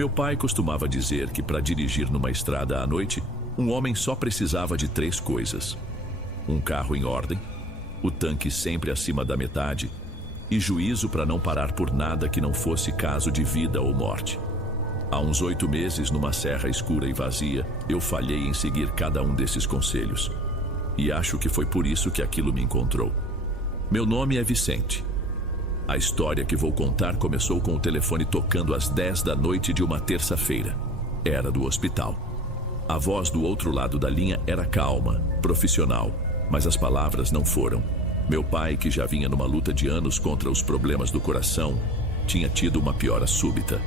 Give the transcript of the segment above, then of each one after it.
Meu pai costumava dizer que para dirigir numa estrada à noite, um homem só precisava de 3 coisas: um carro em ordem, o tanque sempre acima da metade e juízo para não parar por nada que não fosse caso de vida ou morte. Há uns 8 meses, numa serra escura e vazia, eu falhei em seguir cada um desses conselhos. E acho que foi por isso que aquilo me encontrou. Meu nome é Vicente. A história que vou contar começou com o telefone tocando às 10 da noite de uma terça-feira. Era do hospital. A voz do outro lado da linha era calma, profissional, mas as palavras não foram. Meu pai, que já vinha numa luta de anos contra os problemas do coração, tinha tido uma piora súbita.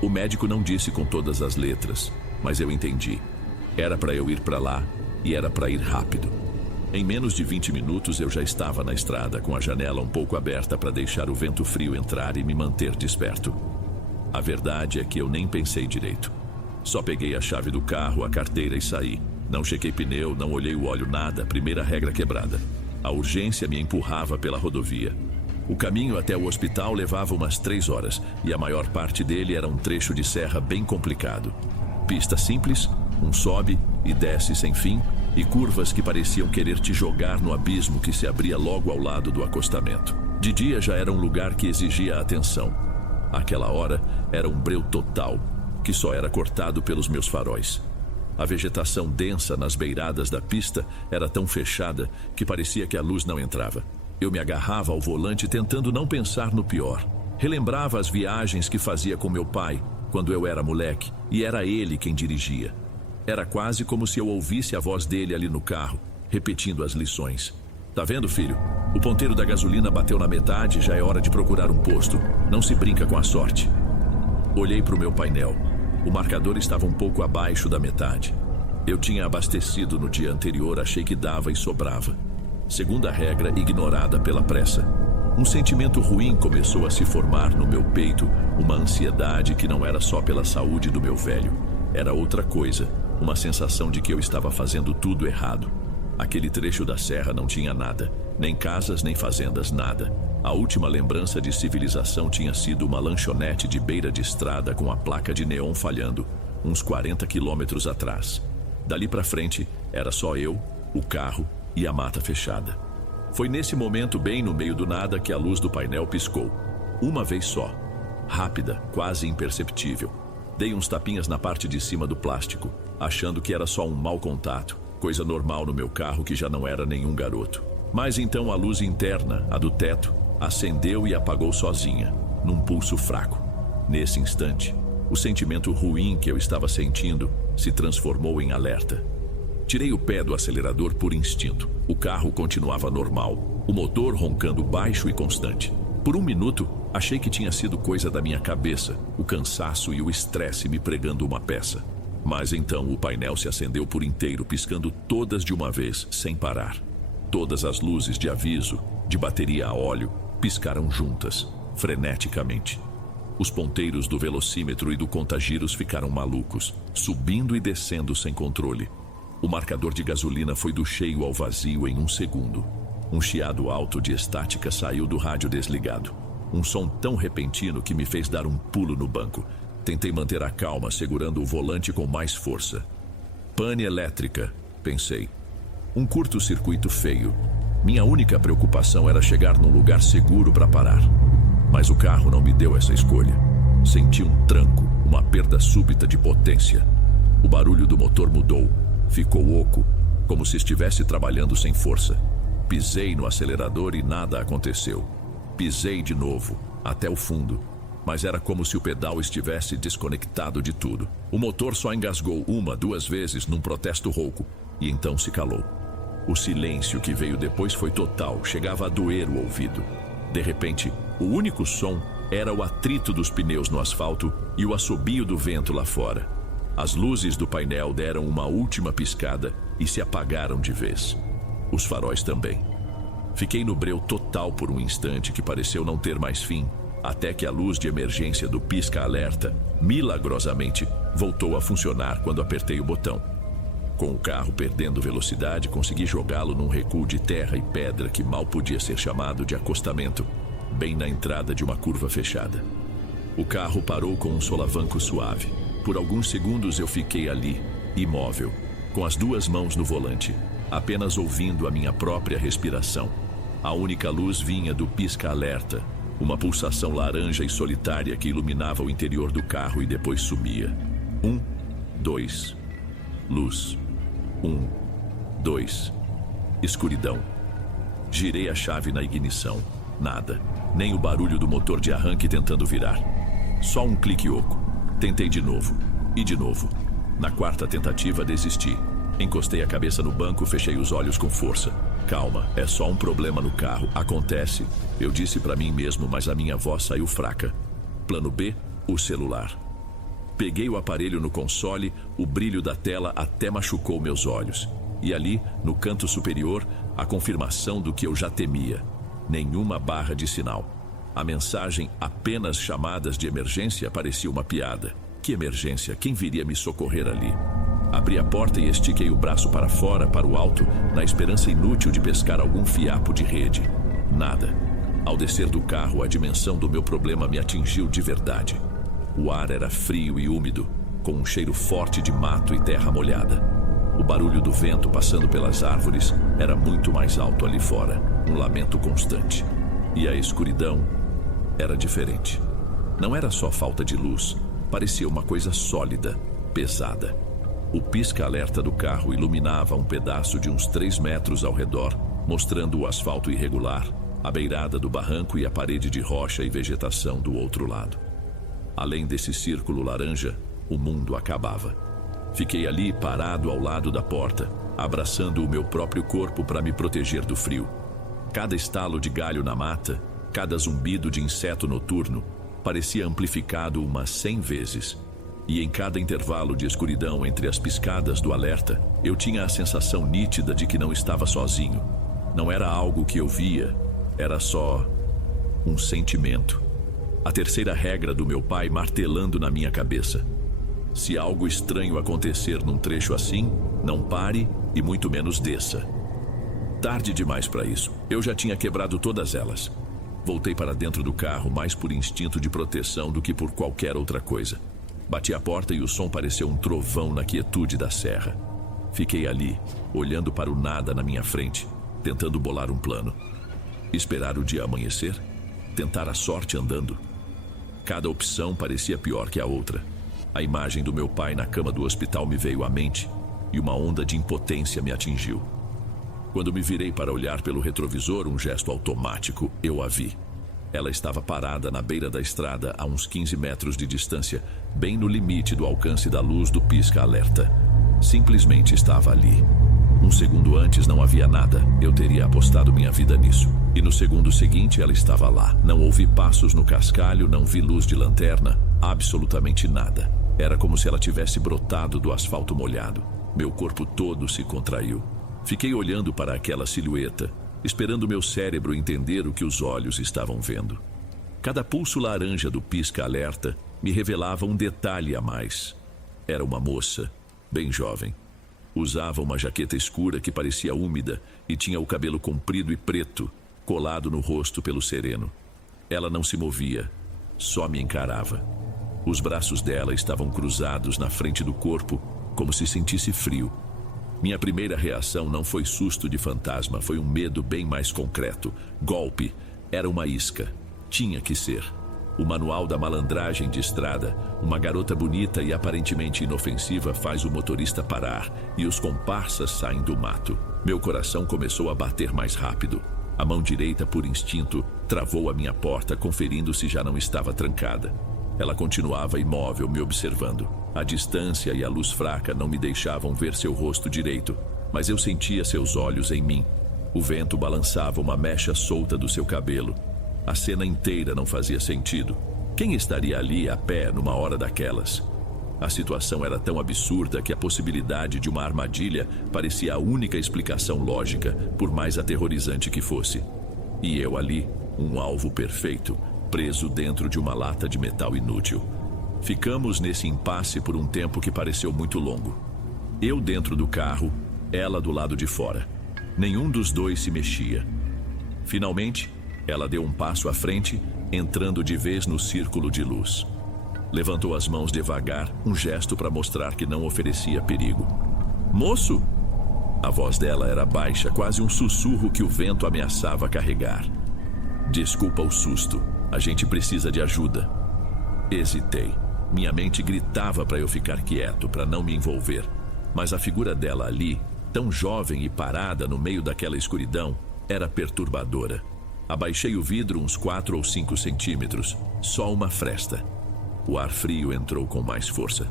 O médico não disse com todas as letras, mas eu entendi. Era para eu ir para lá e era para ir rápido. Em menos de 20 minutos eu já estava na estrada, com a janela um pouco aberta para deixar o vento frio entrar e me manter desperto. A verdade é que eu nem pensei direito. Só peguei a chave do carro, a carteira e saí. Não chequei pneu, não olhei o óleo, nada. Primeira regra quebrada. A urgência me empurrava pela rodovia. O caminho até o hospital levava umas 3 horas e a maior parte dele era um trecho de serra bem complicado. Pista simples, um sobe e desce sem fim, e curvas que pareciam querer te jogar no abismo que se abria logo ao lado do acostamento. De dia já era um lugar que exigia atenção. Aquela hora era um breu total, que só era cortado pelos meus faróis. A vegetação densa nas beiradas da pista era tão fechada que parecia que a luz não entrava. Eu me agarrava ao volante tentando não pensar no pior. Relembrava as viagens que fazia com meu pai quando eu era moleque, e era ele quem dirigia. Era quase como se eu ouvisse a voz dele ali no carro, repetindo as lições. Tá vendo, filho? O ponteiro da gasolina bateu na metade, já é hora de procurar um posto. Não se brinca com a sorte. Olhei para o meu painel. O marcador estava um pouco abaixo da metade. Eu tinha abastecido no dia anterior, achei que dava e sobrava. Segunda regra ignorada pela pressa. Um sentimento ruim começou a se formar no meu peito, uma ansiedade que não era só pela saúde do meu velho. Era outra coisa, uma sensação de que eu estava fazendo tudo errado. Aquele trecho da serra não tinha nada, nem casas, nem fazendas, nada. A última lembrança de civilização tinha sido uma lanchonete de beira de estrada com a placa de neon falhando, uns 40 quilômetros atrás. Dali para frente, era só eu, o carro e a mata fechada. Foi nesse momento, bem no meio do nada, que a luz do painel piscou. Uma vez só. Rápida, quase imperceptível. Dei uns tapinhas na parte de cima do plástico, achando que era só um mau contato, coisa normal no meu carro que já não era nenhum garoto. Mas então a luz interna, a do teto, acendeu e apagou sozinha, num pulso fraco. Nesse instante, o sentimento ruim que eu estava sentindo se transformou em alerta. Tirei o pé do acelerador por instinto. O carro continuava normal, o motor roncando baixo e constante. Por um minuto, achei que tinha sido coisa da minha cabeça, o cansaço e o estresse me pregando uma peça. Mas então o painel se acendeu por inteiro, piscando todas de uma vez, sem parar. Todas as luzes de aviso, de bateria a óleo, piscaram juntas, freneticamente. Os ponteiros do velocímetro e do contagiros ficaram malucos, subindo e descendo sem controle. O marcador de gasolina foi do cheio ao vazio em um segundo. Um chiado alto de estática saiu do rádio desligado. Um som tão repentino que me fez dar um pulo no banco. Tentei manter a calma, segurando o volante com mais força. Pane elétrica, pensei. Um curto-circuito feio. Minha única preocupação era chegar num lugar seguro para parar. Mas o carro não me deu essa escolha. Senti um tranco, uma perda súbita de potência. O barulho do motor mudou. Ficou oco, como se estivesse trabalhando sem força. Pisei no acelerador e nada aconteceu. Pisei de novo, até o fundo, mas era como se o pedal estivesse desconectado de tudo. O motor só engasgou 1, 2 vezes num protesto rouco, e então se calou. O silêncio que veio depois foi total, chegava a doer o ouvido. De repente, o único som era o atrito dos pneus no asfalto e o assobio do vento lá fora. As luzes do painel deram uma última piscada e se apagaram de vez. Os faróis também. Fiquei no breu total por um instante que pareceu não ter mais fim, até que a luz de emergência do pisca-alerta, milagrosamente, voltou a funcionar quando apertei o botão. Com o carro perdendo velocidade, consegui jogá-lo num recuo de terra e pedra que mal podia ser chamado de acostamento, bem na entrada de uma curva fechada. O carro parou com um solavanco suave. Por alguns segundos eu fiquei ali, imóvel, com as duas mãos no volante, apenas ouvindo a minha própria respiração. A única luz vinha do pisca-alerta, uma pulsação laranja e solitária que iluminava o interior do carro e depois sumia. 1, 2. Luz. 1, 2. Escuridão. Girei a chave na ignição. Nada. Nem o barulho do motor de arranque tentando virar. Só um clique oco. Tentei de novo. E de novo. Na quarta tentativa, desisti. Encostei a cabeça no banco, fechei os olhos com força. Calma, é só um problema no carro. Acontece. Eu disse pra mim mesmo, mas a minha voz saiu fraca. Plano B, o celular. Peguei o aparelho no console, o brilho da tela até machucou meus olhos. E ali, no canto superior, a confirmação do que eu já temia. Nenhuma barra de sinal. A mensagem apenas chamadas de emergência parecia uma piada. Que emergência? Quem viria me socorrer ali? Abri a porta e estiquei o braço para fora, para o alto, na esperança inútil de pescar algum fiapo de rede. Nada. Ao descer do carro, a dimensão do meu problema me atingiu de verdade. O ar era frio e úmido, com um cheiro forte de mato e terra molhada. O barulho do vento passando pelas árvores era muito mais alto ali fora, um lamento constante. E a escuridão era diferente. Não era só falta de luz, parecia uma coisa sólida, pesada. O pisca-alerta do carro iluminava um pedaço de uns 3 metros ao redor, mostrando o asfalto irregular, a beirada do barranco e a parede de rocha e vegetação do outro lado. Além desse círculo laranja, o mundo acabava. Fiquei ali parado ao lado da porta, abraçando o meu próprio corpo para me proteger do frio. Cada estalo de galho na mata, cada zumbido de inseto noturno, parecia amplificado umas 100 vezes. E em cada intervalo de escuridão entre as piscadas do alerta, eu tinha a sensação nítida de que não estava sozinho. Não era algo que eu via, era só um sentimento. A terceira regra do meu pai martelando na minha cabeça. Se algo estranho acontecer num trecho assim, não pare e muito menos desça. Tarde demais para isso. Eu já tinha quebrado todas elas. Voltei para dentro do carro mais por instinto de proteção do que por qualquer outra coisa. Bati a porta e o som pareceu um trovão na quietude da serra. Fiquei ali, olhando para o nada na minha frente, tentando bolar um plano. Esperar o dia amanhecer? Tentar a sorte andando? Cada opção parecia pior que a outra. A imagem do meu pai na cama do hospital me veio à mente e uma onda de impotência me atingiu. Quando me virei para olhar pelo retrovisor, um gesto automático, eu a vi. Ela estava parada na beira da estrada a uns 15 metros de distância, bem no limite do alcance da luz do pisca-alerta. Simplesmente estava ali. Um segundo antes não havia nada, eu teria apostado minha vida nisso. E no segundo seguinte ela estava lá. Não ouvi passos no cascalho, não vi luz de lanterna, absolutamente nada. Era como se ela tivesse brotado do asfalto molhado. Meu corpo todo se contraiu. Fiquei olhando para aquela silhueta, esperando meu cérebro entender o que os olhos estavam vendo. Cada pulso laranja do pisca-alerta me revelava um detalhe a mais. Era uma moça, bem jovem. Usava uma jaqueta escura que parecia úmida e tinha o cabelo comprido e preto, colado no rosto pelo sereno. Ela não se movia, só me encarava. Os braços dela estavam cruzados na frente do corpo, como se sentisse frio. Minha primeira reação não foi susto de fantasma, foi um medo bem mais concreto. Golpe. Era uma isca. Tinha que ser. O manual da malandragem de estrada. Uma garota bonita e aparentemente inofensiva faz o motorista parar e os comparsas saem do mato. Meu coração começou a bater mais rápido. A mão direita, por instinto, travou a minha porta, conferindo se já não estava trancada. Ela continuava imóvel, me observando. A distância e a luz fraca não me deixavam ver seu rosto direito, mas eu sentia seus olhos em mim. O vento balançava uma mecha solta do seu cabelo. A cena inteira não fazia sentido. Quem estaria ali a pé numa hora daquelas? A situação era tão absurda que a possibilidade de uma armadilha parecia a única explicação lógica, por mais aterrorizante que fosse. E eu ali, um alvo perfeito, preso dentro de uma lata de metal inútil. Ficamos nesse impasse por um tempo que pareceu muito longo. Eu dentro do carro, ela do lado de fora. Nenhum dos dois se mexia. Finalmente, ela deu um passo à frente, entrando de vez no círculo de luz. Levantou as mãos devagar, um gesto para mostrar que não oferecia perigo. Moço! A voz dela era baixa, quase um sussurro que o vento ameaçava carregar. Desculpa o susto. A gente precisa de ajuda. Hesitei. Minha mente gritava para eu ficar quieto, para não me envolver. Mas a figura dela ali, tão jovem e parada no meio daquela escuridão, era perturbadora. Abaixei o vidro uns 4 ou 5 centímetros, só uma fresta. O ar frio entrou com mais força.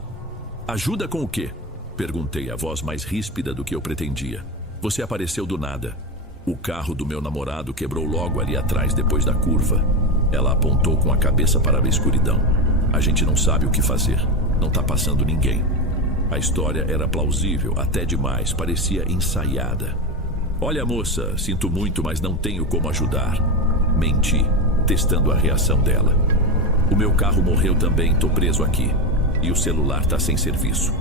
Ajuda com o quê? Perguntei, a voz mais ríspida do que eu pretendia. Você apareceu do nada. O carro do meu namorado quebrou logo ali atrás, depois da curva. Ela apontou com a cabeça para a escuridão. A gente não sabe o que fazer. Não tá passando ninguém. A história era plausível, até demais, parecia ensaiada. Olha, moça, sinto muito, mas não tenho como ajudar. Menti, testando a reação dela. O meu carro morreu também, tô preso aqui. E o celular tá sem serviço.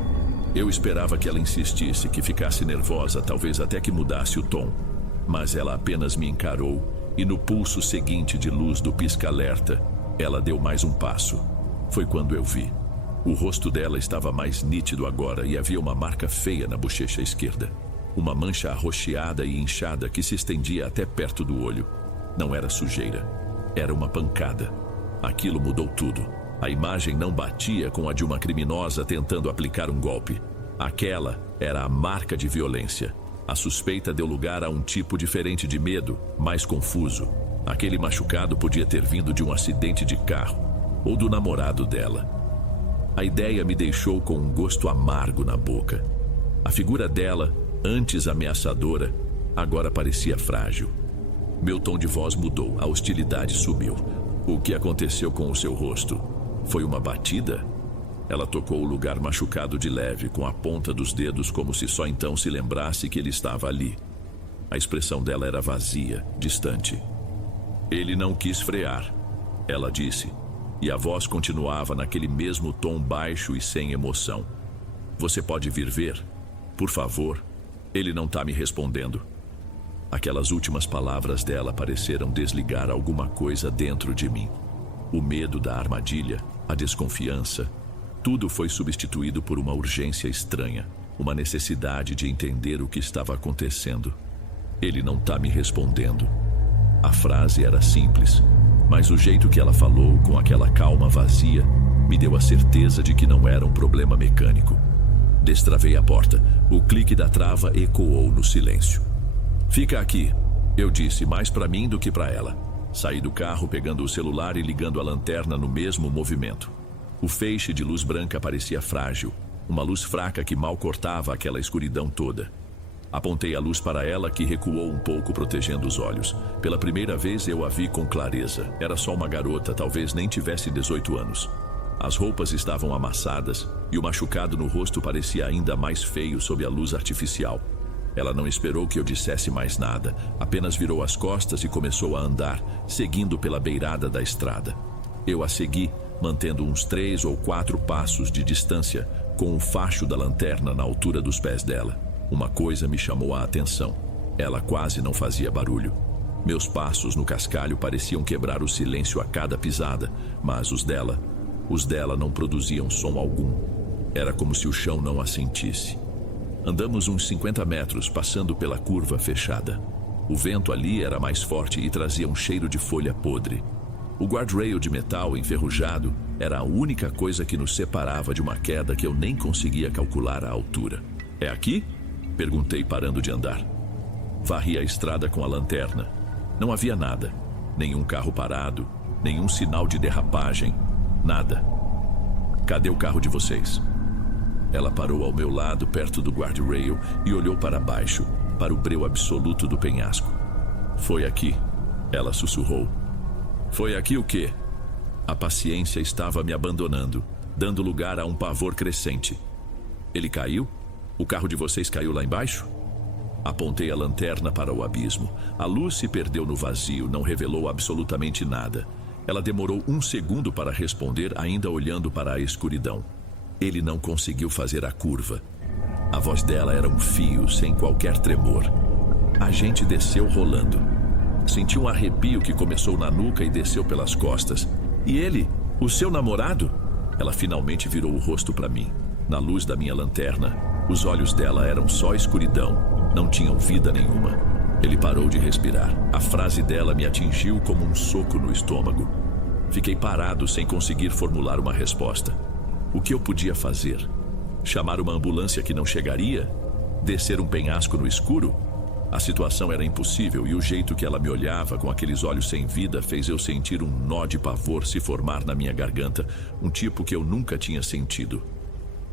Eu esperava que ela insistisse, que ficasse nervosa, talvez até que mudasse o tom. Mas ela apenas me encarou e no pulso seguinte de luz do pisca-alerta, ela deu mais um passo. Foi quando eu vi. O rosto dela estava mais nítido agora e havia uma marca feia na bochecha esquerda. Uma mancha arroxeada e inchada que se estendia até perto do olho. Não era sujeira, era uma pancada. Aquilo mudou tudo. A imagem não batia com a de uma criminosa tentando aplicar um golpe. Aquela era a marca de violência. A suspeita deu lugar a um tipo diferente de medo, mais confuso. Aquele machucado podia ter vindo de um acidente de carro ou do namorado dela. A ideia me deixou com um gosto amargo na boca. A figura dela, antes ameaçadora, agora parecia frágil. Meu tom de voz mudou, a hostilidade sumiu. O que aconteceu com o seu rosto? Foi uma batida? Ela tocou o lugar machucado de leve, com a ponta dos dedos, como se só então se lembrasse que ele estava ali. A expressão dela era vazia, distante. Ele não quis frear, ela disse, e a voz continuava naquele mesmo tom baixo e sem emoção. Você pode vir ver? Por favor. Ele não está me respondendo. Aquelas últimas palavras dela pareceram desligar alguma coisa dentro de mim. O medo da armadilha, a desconfiança, tudo foi substituído por uma urgência estranha, uma necessidade de entender o que estava acontecendo. Ele não está me respondendo. A frase era simples, mas o jeito que ela falou, com aquela calma vazia, me deu a certeza de que não era um problema mecânico. Destravei a porta. O clique da trava ecoou no silêncio. Fica aqui, eu disse, mais para mim do que para ela. Saí do carro pegando o celular e ligando a lanterna no mesmo movimento. O feixe de luz branca parecia frágil, uma luz fraca que mal cortava aquela escuridão toda. Apontei a luz para ela, que recuou um pouco, protegendo os olhos. Pela primeira vez eu a vi com clareza. Era só uma garota, talvez nem tivesse 18 anos. As roupas estavam amassadas e o machucado no rosto parecia ainda mais feio sob a luz artificial. Ela não esperou que eu dissesse mais nada, apenas virou as costas e começou a andar, seguindo pela beirada da estrada. Eu a segui, mantendo uns 3 ou 4 passos de distância, com o facho da lanterna na altura dos pés dela. Uma coisa me chamou a atenção. Ela quase não fazia barulho. Meus passos no cascalho pareciam quebrar o silêncio a cada pisada, mas os dela não produziam som algum. Era como se o chão não a sentisse. Andamos uns 50 metros, passando pela curva fechada. O vento ali era mais forte e trazia um cheiro de folha podre. O guardrail de metal enferrujado era a única coisa que nos separava de uma queda que eu nem conseguia calcular a altura. É aqui? Perguntei, parando de andar. Varri a estrada com a lanterna. Não havia nada. Nenhum carro parado, nenhum sinal de derrapagem, nada. Cadê o carro de vocês? Ela parou ao meu lado, perto do guardrail, e olhou para baixo, para o breu absoluto do penhasco. Foi aqui, ela sussurrou. Foi aqui o quê? A paciência estava me abandonando, dando lugar a um pavor crescente. Ele caiu? O carro de vocês caiu lá embaixo? Apontei a lanterna para o abismo. A luz se perdeu no vazio, não revelou absolutamente nada. Ela demorou 1 segundo para responder, ainda olhando para a escuridão. Ele não conseguiu fazer a curva. A voz dela era um fio, sem qualquer tremor. A gente desceu rolando. Senti um arrepio que começou na nuca e desceu pelas costas. E ele? O seu namorado? Ela finalmente virou o rosto para mim. Na luz da minha lanterna, os olhos dela eram só escuridão, não tinham vida nenhuma. Ele parou de respirar. A frase dela me atingiu como um soco no estômago. Fiquei parado sem conseguir formular uma resposta. O que eu podia fazer? Chamar uma ambulância que não chegaria? Descer um penhasco no escuro? A situação era impossível e o jeito que ela me olhava com aqueles olhos sem vida fez eu sentir um nó de pavor se formar na minha garganta, um tipo que eu nunca tinha sentido.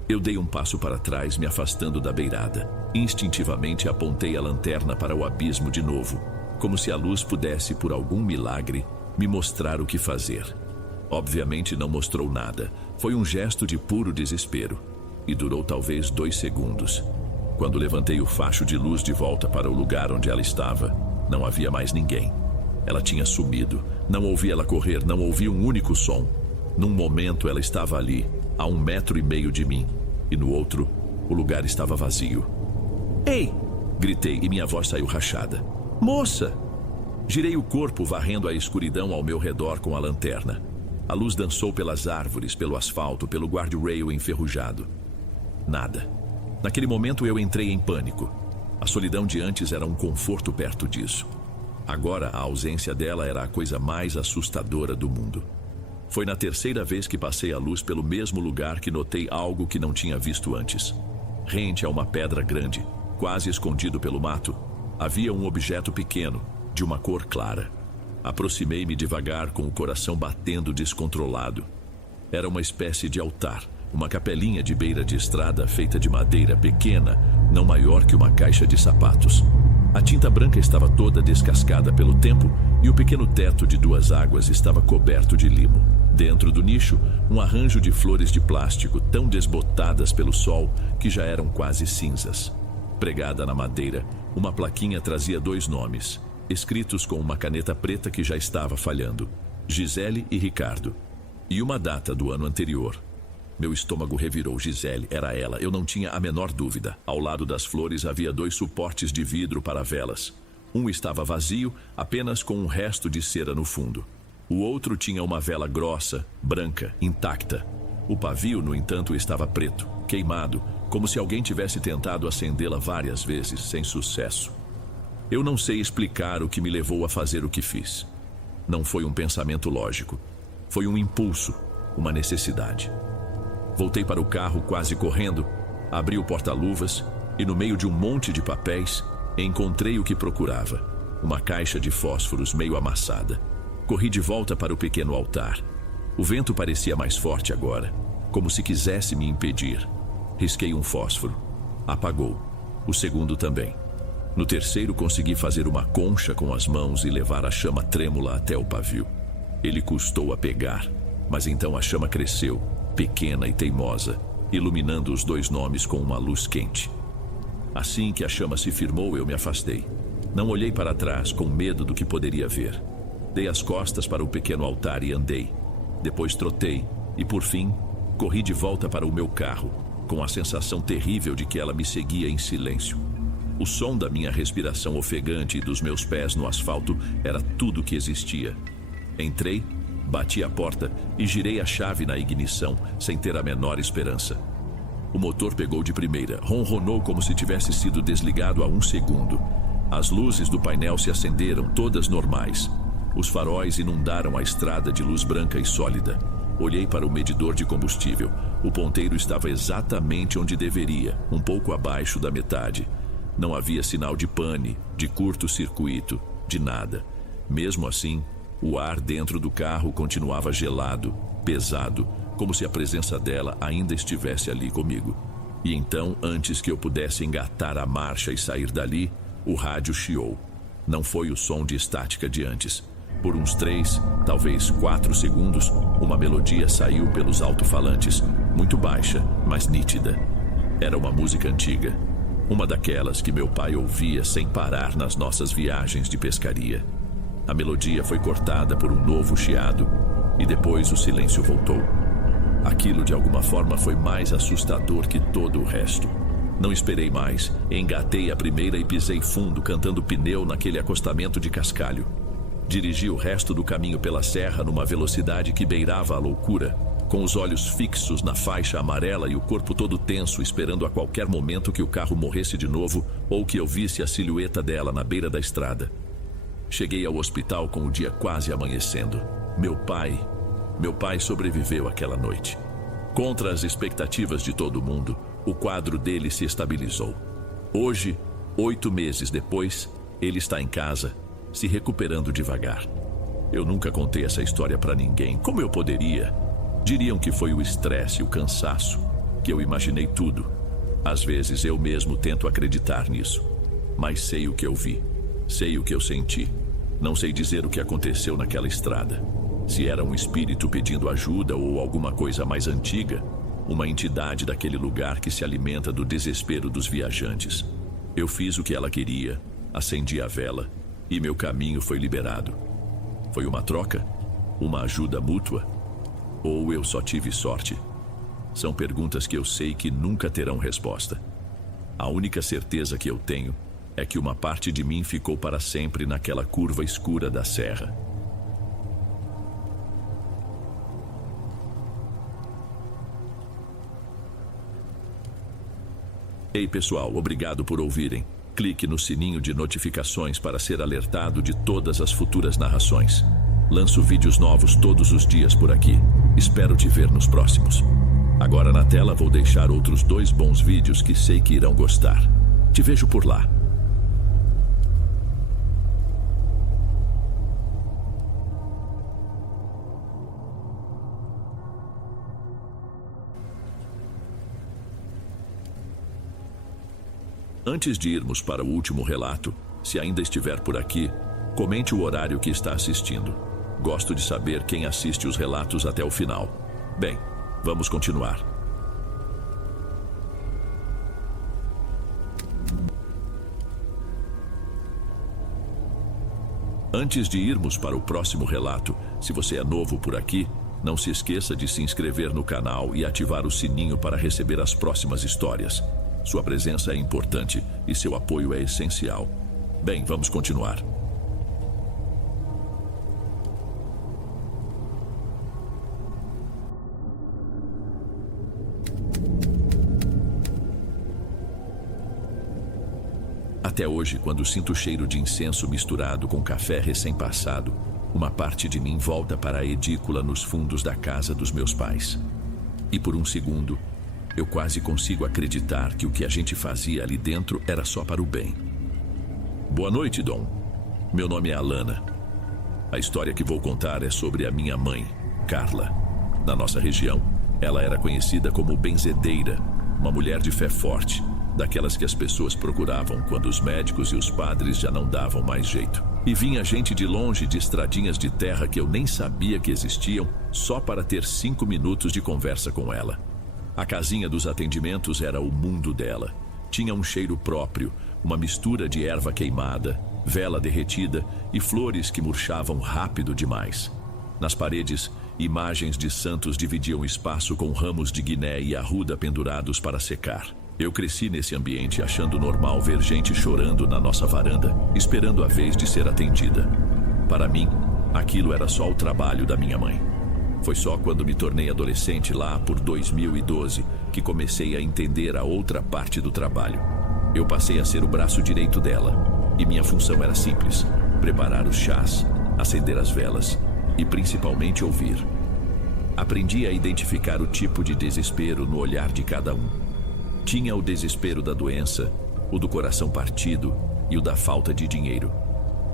Eu dei um passo para trás, me afastando da beirada. Instintivamente apontei a lanterna para o abismo de novo, como se a luz pudesse, por algum milagre, me mostrar o que fazer. Obviamente não mostrou nada. Foi um gesto de puro desespero. E durou talvez 2 segundos. Quando levantei o facho de luz de volta para o lugar onde ela estava, não havia mais ninguém. Ela tinha sumido. Não ouvi ela correr, não ouvi um único som. Num momento ela estava ali, a 1,5 metros de mim. E no outro, o lugar estava vazio. "Ei!" gritei e minha voz saiu rachada. "Moça!" Girei o corpo, varrendo a escuridão ao meu redor com a lanterna. A luz dançou pelas árvores, pelo asfalto, pelo guardrail enferrujado. Nada. Naquele momento eu entrei em pânico. A solidão de antes era um conforto perto disso. Agora a ausência dela era a coisa mais assustadora do mundo. Foi na 3ª vez que passei a luz pelo mesmo lugar que notei algo que não tinha visto antes. Rente a uma pedra grande, quase escondido pelo mato, havia um objeto pequeno, de uma cor clara. Aproximei-me devagar com o coração batendo descontrolado. Era uma espécie de altar, uma capelinha de beira de estrada feita de madeira pequena, não maior que uma caixa de sapatos. A tinta branca estava toda descascada pelo tempo e o pequeno teto de 2 águas estava coberto de limo. Dentro do nicho, um arranjo de flores de plástico tão desbotadas pelo sol que já eram quase cinzas. Pregada na madeira, uma plaquinha trazia 2 nomes, escritos com uma caneta preta que já estava falhando: Gisele e Ricardo. E uma data do ano anterior. Meu estômago revirou. Gisele, era ela, eu não tinha a menor dúvida. Ao lado das flores havia 2 suportes de vidro para velas. Um estava vazio, apenas com um resto de cera no fundo. O outro tinha uma vela grossa, branca, intacta. O pavio, no entanto, estava preto, queimado, como se alguém tivesse tentado acendê-la várias vezes, sem sucesso. Eu não sei explicar o que me levou a fazer o que fiz. Não foi um pensamento lógico. Foi um impulso, uma necessidade. Voltei para o carro quase correndo, abri o porta-luvas e, no meio de um monte de papéis, encontrei o que procurava: uma caixa de fósforos meio amassada. Corri de volta para o pequeno altar. O vento parecia mais forte agora, como se quisesse me impedir. Risquei um fósforo. Apagou. O segundo também. No terceiro consegui fazer uma concha com as mãos e levar a chama trêmula até o pavio. Ele custou a pegar, mas então a chama cresceu, pequena e teimosa, iluminando os 2 nomes com uma luz quente. Assim que a chama se firmou, eu me afastei. Não olhei para trás, com medo do que poderia ver. Dei as costas para o pequeno altar e andei. Depois trotei e, por fim, corri de volta para o meu carro, com a sensação terrível de que ela me seguia em silêncio. O som da minha respiração ofegante e dos meus pés no asfalto era tudo que existia. Entrei, bati a porta e girei a chave na ignição, sem ter a menor esperança. O motor pegou de primeira, ronronou como se tivesse sido desligado há 1 segundo. As luzes do painel se acenderam, todas normais. Os faróis inundaram a estrada de luz branca e sólida. Olhei para o medidor de combustível. O ponteiro estava exatamente onde deveria, um pouco abaixo da metade. Não havia sinal de pane, de curto-circuito, de nada. Mesmo assim, o ar dentro do carro continuava gelado, pesado, como se a presença dela ainda estivesse ali comigo. E então, antes que eu pudesse engatar a marcha e sair dali, o rádio chiou. Não foi o som de estática de antes. Por uns 3, talvez 4 segundos, uma melodia saiu pelos alto-falantes, muito baixa, mas nítida. Era uma música antiga, uma daquelas que meu pai ouvia sem parar nas nossas viagens de pescaria. A melodia foi cortada por um novo chiado, e depois o silêncio voltou. Aquilo, de alguma forma, foi mais assustador que todo o resto. Não esperei mais, engatei a primeira e pisei fundo, cantando pneu naquele acostamento de cascalho. Dirigi o resto do caminho pela serra numa velocidade que beirava a loucura. com os olhos fixos na faixa amarela e o corpo todo tenso, esperando a qualquer momento que o carro morresse de novo ou que eu visse a silhueta dela na beira da estrada. Cheguei ao hospital com o dia quase amanhecendo. Meu pai sobreviveu àquela noite. Contra as expectativas de todo mundo, o quadro dele se estabilizou. Hoje, 8 meses depois, ele está em casa, se recuperando devagar. Eu nunca contei essa história para ninguém. Como eu poderia? Diriam que foi o estresse, o cansaço, que eu imaginei tudo. Às vezes eu mesmo tento acreditar nisso. Mas sei o que eu vi, sei o que eu senti. Não sei dizer o que aconteceu naquela estrada. Se era um espírito pedindo ajuda ou alguma coisa mais antiga, uma entidade daquele lugar que se alimenta do desespero dos viajantes. Eu fiz o que ela queria, acendi a vela e meu caminho foi liberado. Foi uma troca? Uma ajuda mútua? Ou eu só tive sorte? São perguntas que eu sei que nunca terão resposta. A única certeza que eu tenho é que uma parte de mim ficou para sempre naquela curva escura da serra. Ei pessoal, obrigado por ouvirem. Clique no sininho de notificações para ser alertado de todas as futuras narrações. Lanço vídeos novos todos os dias por aqui. Espero te ver nos próximos. Agora na tela vou deixar outros 2 bons vídeos que sei que irão gostar. Te vejo por lá. Antes de irmos para o último relato, se ainda estiver por aqui, comente o horário que está assistindo. Gosto de saber quem assiste os relatos até o final. Bem, vamos continuar. Antes de irmos para o próximo relato, se você é novo por aqui, não se esqueça de se inscrever no canal e ativar o sininho para receber as próximas histórias. Sua presença é importante e seu apoio é essencial. Bem, vamos continuar. Até hoje, quando sinto o cheiro de incenso misturado com café recém-passado, uma parte de mim volta para a edícula nos fundos da casa dos meus pais. E por um segundo, eu quase consigo acreditar que o que a gente fazia ali dentro era só para o bem. Boa noite, Dom. Meu nome é Alana. A história que vou contar é sobre a minha mãe, Carla. Na nossa região, ela era conhecida como benzedeira, uma mulher de fé forte, daquelas que as pessoas procuravam quando os médicos e os padres já não davam mais jeito. E vinha gente de longe de estradinhas de terra que eu nem sabia que existiam, só para ter 5 minutos de conversa com ela. A casinha dos atendimentos era o mundo dela. Tinha um cheiro próprio, uma mistura de erva queimada, vela derretida e flores que murchavam rápido demais. Nas paredes, imagens de santos dividiam espaço com ramos de guiné e arruda pendurados para secar. Eu cresci nesse ambiente achando normal ver gente chorando na nossa varanda, esperando a vez de ser atendida. Para mim, aquilo era só o trabalho da minha mãe. Foi só quando me tornei adolescente lá por 2012 que comecei a entender a outra parte do trabalho. Eu passei a ser o braço direito dela e minha função era simples: preparar os chás, acender as velas e principalmente ouvir. Aprendi a identificar o tipo de desespero no olhar de cada um. Tinha o desespero da doença, o do coração partido e o da falta de dinheiro.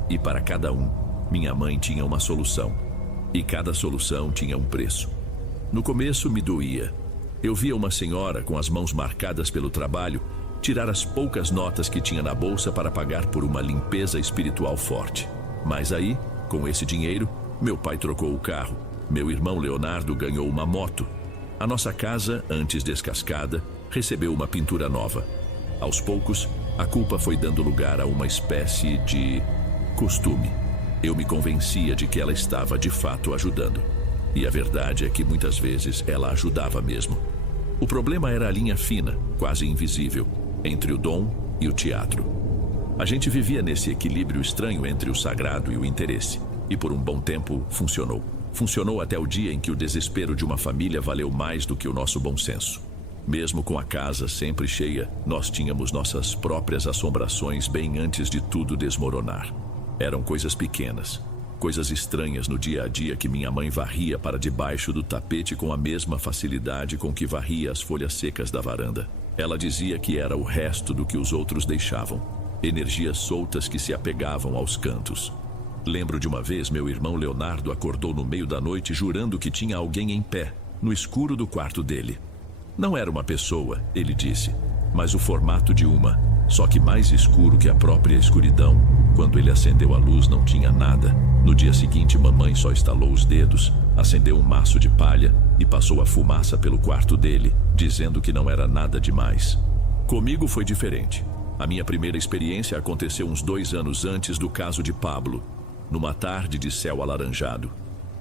E para cada um, minha mãe tinha uma solução. E cada solução tinha um preço. No começo me doía. Eu via uma senhora com as mãos marcadas pelo trabalho tirar as poucas notas que tinha na bolsa para pagar por uma limpeza espiritual forte. Mas aí, com esse dinheiro, meu pai trocou o carro. Meu irmão Leonardo ganhou uma moto. A nossa casa, antes descascada, recebeu uma pintura nova. Aos poucos, a culpa foi dando lugar a uma espécie de costume. Eu me convencia de que ela estava de fato ajudando. E a verdade é que muitas vezes ela ajudava mesmo. O problema era a linha fina, quase invisível, entre o dom e o teatro. A gente vivia nesse equilíbrio estranho entre o sagrado e o interesse. E por um bom tempo funcionou. Funcionou até o dia em que o desespero de uma família valeu mais do que o nosso bom senso. Mesmo com a casa sempre cheia, nós tínhamos nossas próprias assombrações bem antes de tudo desmoronar. Eram coisas pequenas, coisas estranhas no dia a dia que minha mãe varria para debaixo do tapete com a mesma facilidade com que varria as folhas secas da varanda. Ela dizia que era o resto do que os outros deixavam, energias soltas que se apegavam aos cantos. Lembro de uma vez meu irmão Leonardo acordou no meio da noite jurando que tinha alguém em pé, no escuro do quarto dele. Não era uma pessoa, ele disse, mas o formato de uma, só que mais escuro que a própria escuridão. Quando ele acendeu a luz não tinha nada. No dia seguinte mamãe só estalou os dedos, acendeu um maço de palha e passou a fumaça pelo quarto dele, dizendo que não era nada demais. Comigo foi diferente. A minha primeira experiência aconteceu uns 2 anos antes do caso de Pablo, numa tarde de céu alaranjado.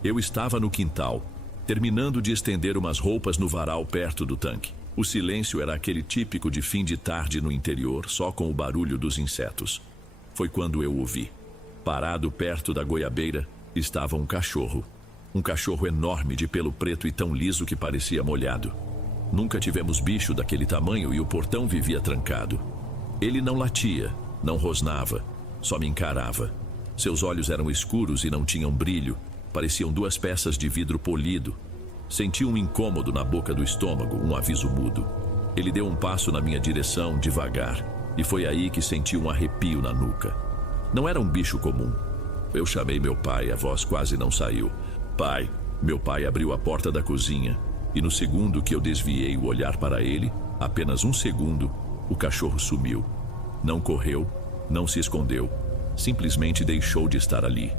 Eu estava no quintal, terminando de estender umas roupas no varal perto do tanque. O silêncio era aquele típico de fim de tarde no interior, só com o barulho dos insetos. Foi quando eu o vi. Parado perto da goiabeira, estava um cachorro. Um cachorro enorme de pelo preto e tão liso que parecia molhado. Nunca tivemos bicho daquele tamanho e o portão vivia trancado. Ele não latia, não rosnava, só me encarava. Seus olhos eram escuros e não tinham brilho, pareciam 2 peças de vidro polido. Senti um incômodo na boca do estômago, um aviso mudo. Ele deu um passo na minha direção, devagar, e foi aí que senti um arrepio na nuca. Não era um bicho comum. Eu chamei meu pai, a voz quase não saiu. Pai, meu pai abriu a porta da cozinha, e no segundo que eu desviei o olhar para ele, apenas 1 segundo, o cachorro sumiu. Não correu, não se escondeu, simplesmente deixou de estar ali.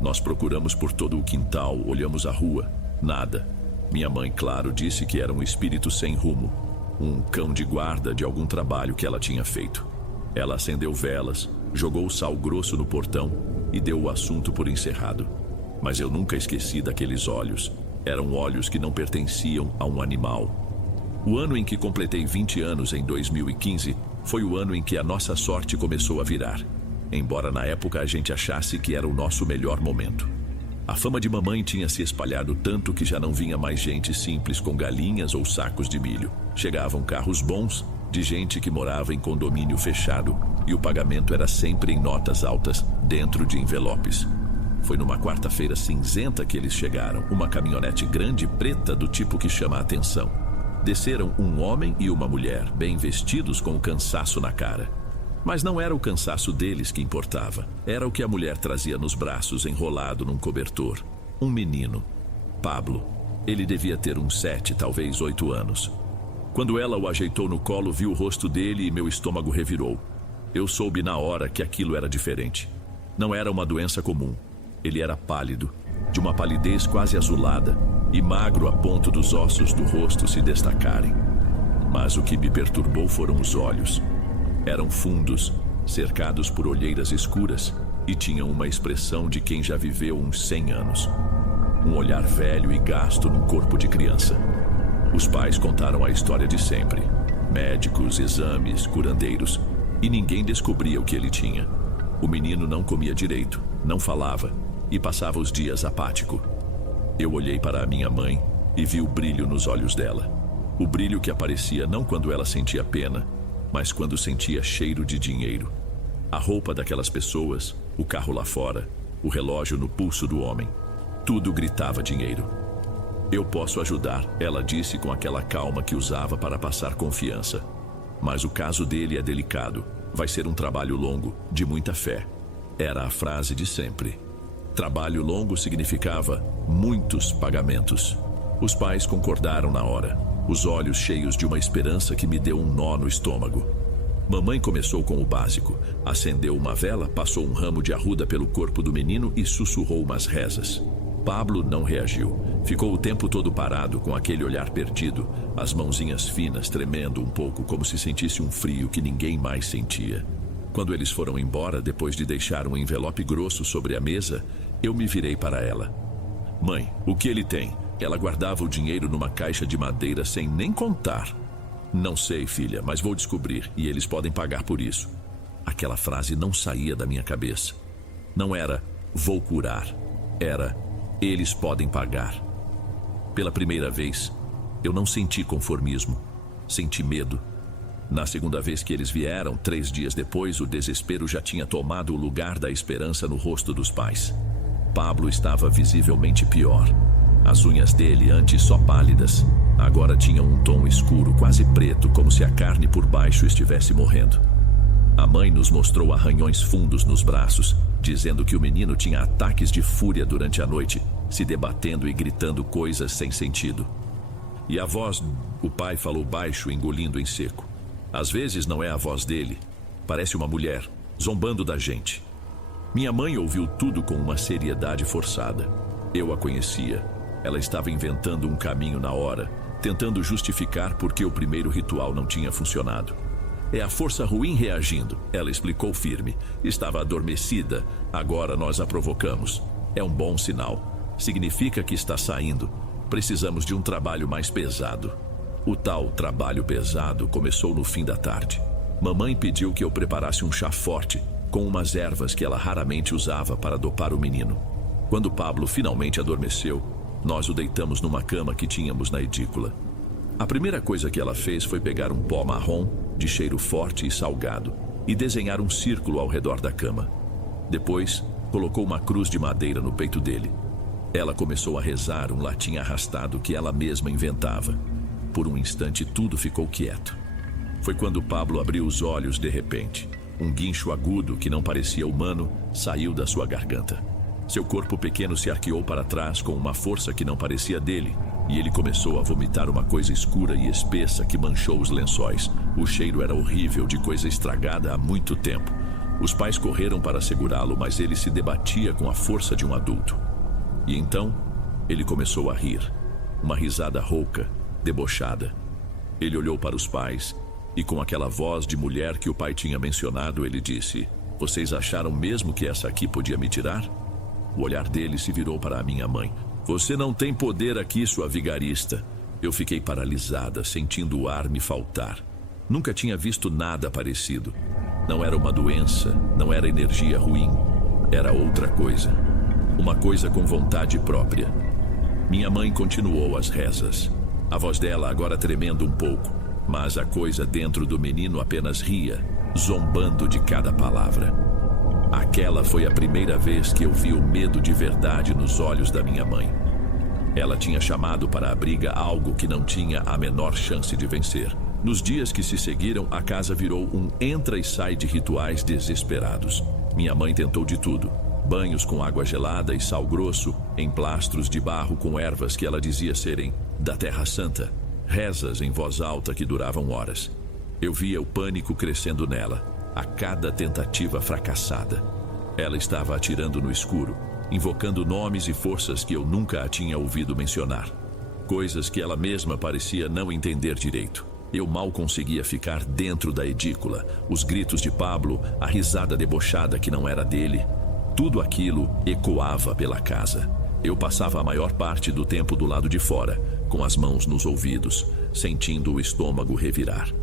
Nós procuramos por todo o quintal, olhamos a rua, nada. Minha mãe, claro, disse que era um espírito sem rumo, um cão de guarda de algum trabalho que ela tinha feito. Ela acendeu velas, jogou sal grosso no portão e deu o assunto por encerrado. Mas eu nunca esqueci daqueles olhos. Eram olhos que não pertenciam a um animal. O ano em que completei 20 anos, em 2015, foi o ano em que a nossa sorte começou a virar. Embora na época a gente achasse que era o nosso melhor momento. A fama de mamãe tinha se espalhado tanto que já não vinha mais gente simples com galinhas ou sacos de milho. Chegavam carros bons, de gente que morava em condomínio fechado, e o pagamento era sempre em notas altas, dentro de envelopes. Foi numa quarta-feira cinzenta que eles chegaram, uma caminhonete grande preta do tipo que chama a atenção. Desceram um homem e uma mulher, bem vestidos com o cansaço na cara. Mas não era o cansaço deles que importava. Era o que a mulher trazia nos braços, enrolado num cobertor. Um menino. Pablo. Ele devia ter uns 7, talvez 8 anos. Quando ela o ajeitou no colo, vi o rosto dele e meu estômago revirou. Eu soube na hora que aquilo era diferente. Não era uma doença comum. Ele era pálido, de uma palidez quase azulada, e magro a ponto dos ossos do rosto se destacarem. Mas o que me perturbou foram os olhos. Eram fundos, cercados por olheiras escuras, e tinham uma expressão de quem já viveu uns 100 anos. Um olhar velho e gasto num corpo de criança. Os pais contaram a história de sempre. Médicos, exames, curandeiros, e ninguém descobria o que ele tinha. O menino não comia direito, não falava, e passava os dias apático. Eu olhei para a minha mãe e vi o brilho nos olhos dela. O brilho que aparecia não quando ela sentia pena, mas quando sentia cheiro de dinheiro. A roupa daquelas pessoas, o carro lá fora, o relógio no pulso do homem. Tudo gritava dinheiro. Eu posso ajudar, ela disse com aquela calma que usava para passar confiança. Mas o caso dele é delicado. Vai ser um trabalho longo, de muita fé. Era a frase de sempre. Trabalho longo significava muitos pagamentos. Os pais concordaram na hora, os olhos cheios de uma esperança que me deu um nó no estômago. Mamãe começou com o básico. Acendeu uma vela, passou um ramo de arruda pelo corpo do menino e sussurrou umas rezas. Pablo não reagiu. Ficou o tempo todo parado, com aquele olhar perdido, as mãozinhas finas tremendo um pouco, como se sentisse um frio que ninguém mais sentia. Quando eles foram embora, depois de deixar um envelope grosso sobre a mesa, eu me virei para ela. Mãe, o que ele tem? Ela guardava o dinheiro numa caixa de madeira sem nem contar. Não sei, filha, mas vou descobrir, e eles podem pagar por isso. Aquela frase não saía da minha cabeça. Não era, vou curar. Era, Eles podem pagar. Pela primeira vez, eu não senti conformismo, senti medo. Na segunda vez que eles vieram, 3 dias depois, o desespero já tinha tomado o lugar da esperança no rosto dos pais. Pablo estava visivelmente pior. As unhas dele, antes só pálidas, agora tinham um tom escuro, quase preto, como se a carne por baixo estivesse morrendo. A mãe nos mostrou arranhões fundos nos braços, dizendo que o menino tinha ataques de fúria durante a noite, se debatendo e gritando coisas sem sentido. E a voz, o pai falou baixo, engolindo em seco. Às vezes não é a voz dele, parece uma mulher, zombando da gente. Minha mãe ouviu tudo com uma seriedade forçada. Eu a conhecia. Ela estava inventando um caminho na hora, tentando justificar por que o primeiro ritual não tinha funcionado. É a força ruim reagindo, ela explicou firme. Estava adormecida, agora nós a provocamos. É um bom sinal. Significa que está saindo. Precisamos de um trabalho mais pesado. O tal trabalho pesado começou no fim da tarde. Mamãe pediu que eu preparasse um chá forte, com umas ervas que ela raramente usava para dopar o menino. Quando Pablo finalmente adormeceu, nós o deitamos numa cama que tínhamos na edícula. A primeira coisa que ela fez foi pegar um pó marrom, de cheiro forte e salgado, e desenhar um círculo ao redor da cama. Depois, colocou uma cruz de madeira no peito dele. Ela começou a rezar um latim arrastado que ela mesma inventava. Por um instante tudo ficou quieto. Foi quando Pablo abriu os olhos de repente. Um guincho agudo que não parecia humano saiu da sua garganta. Seu corpo pequeno se arqueou para trás com uma força que não parecia dele, e ele começou a vomitar uma coisa escura e espessa que manchou os lençóis. O cheiro era horrível, de coisa estragada há muito tempo. Os pais correram para segurá-lo, mas ele se debatia com a força de um adulto. E então, ele começou a rir. Uma risada rouca, debochada. Ele olhou para os pais e, com aquela voz de mulher que o pai tinha mencionado, ele disse: "Vocês acharam mesmo que essa aqui podia me tirar?" O olhar dele se virou para a minha mãe. "Você não tem poder aqui, sua vigarista." Eu fiquei paralisada, sentindo o ar me faltar. Nunca tinha visto nada parecido. Não era uma doença, não era energia ruim. Era outra coisa. Uma coisa com vontade própria. Minha mãe continuou as rezas. A voz dela agora tremendo um pouco, mas a coisa dentro do menino apenas ria, zombando de cada palavra. Aquela foi a primeira vez que eu vi o medo de verdade nos olhos da minha mãe. Ela tinha chamado para a briga algo que não tinha a menor chance de vencer. Nos dias que se seguiram, a casa virou um entra e sai de rituais desesperados. Minha mãe tentou de tudo. Banhos com água gelada e sal grosso, emplastros de barro com ervas que ela dizia serem da Terra Santa, rezas em voz alta que duravam horas. Eu via o pânico crescendo nela, a cada tentativa fracassada. Ela estava atirando no escuro, invocando nomes e forças que eu nunca a tinha ouvido mencionar. Coisas que ela mesma parecia não entender direito. Eu mal conseguia ficar dentro da edícula. Os gritos de Pablo, a risada debochada que não era dele, tudo aquilo ecoava pela casa. Eu passava a maior parte do tempo do lado de fora, com as mãos nos ouvidos, sentindo o estômago revirar.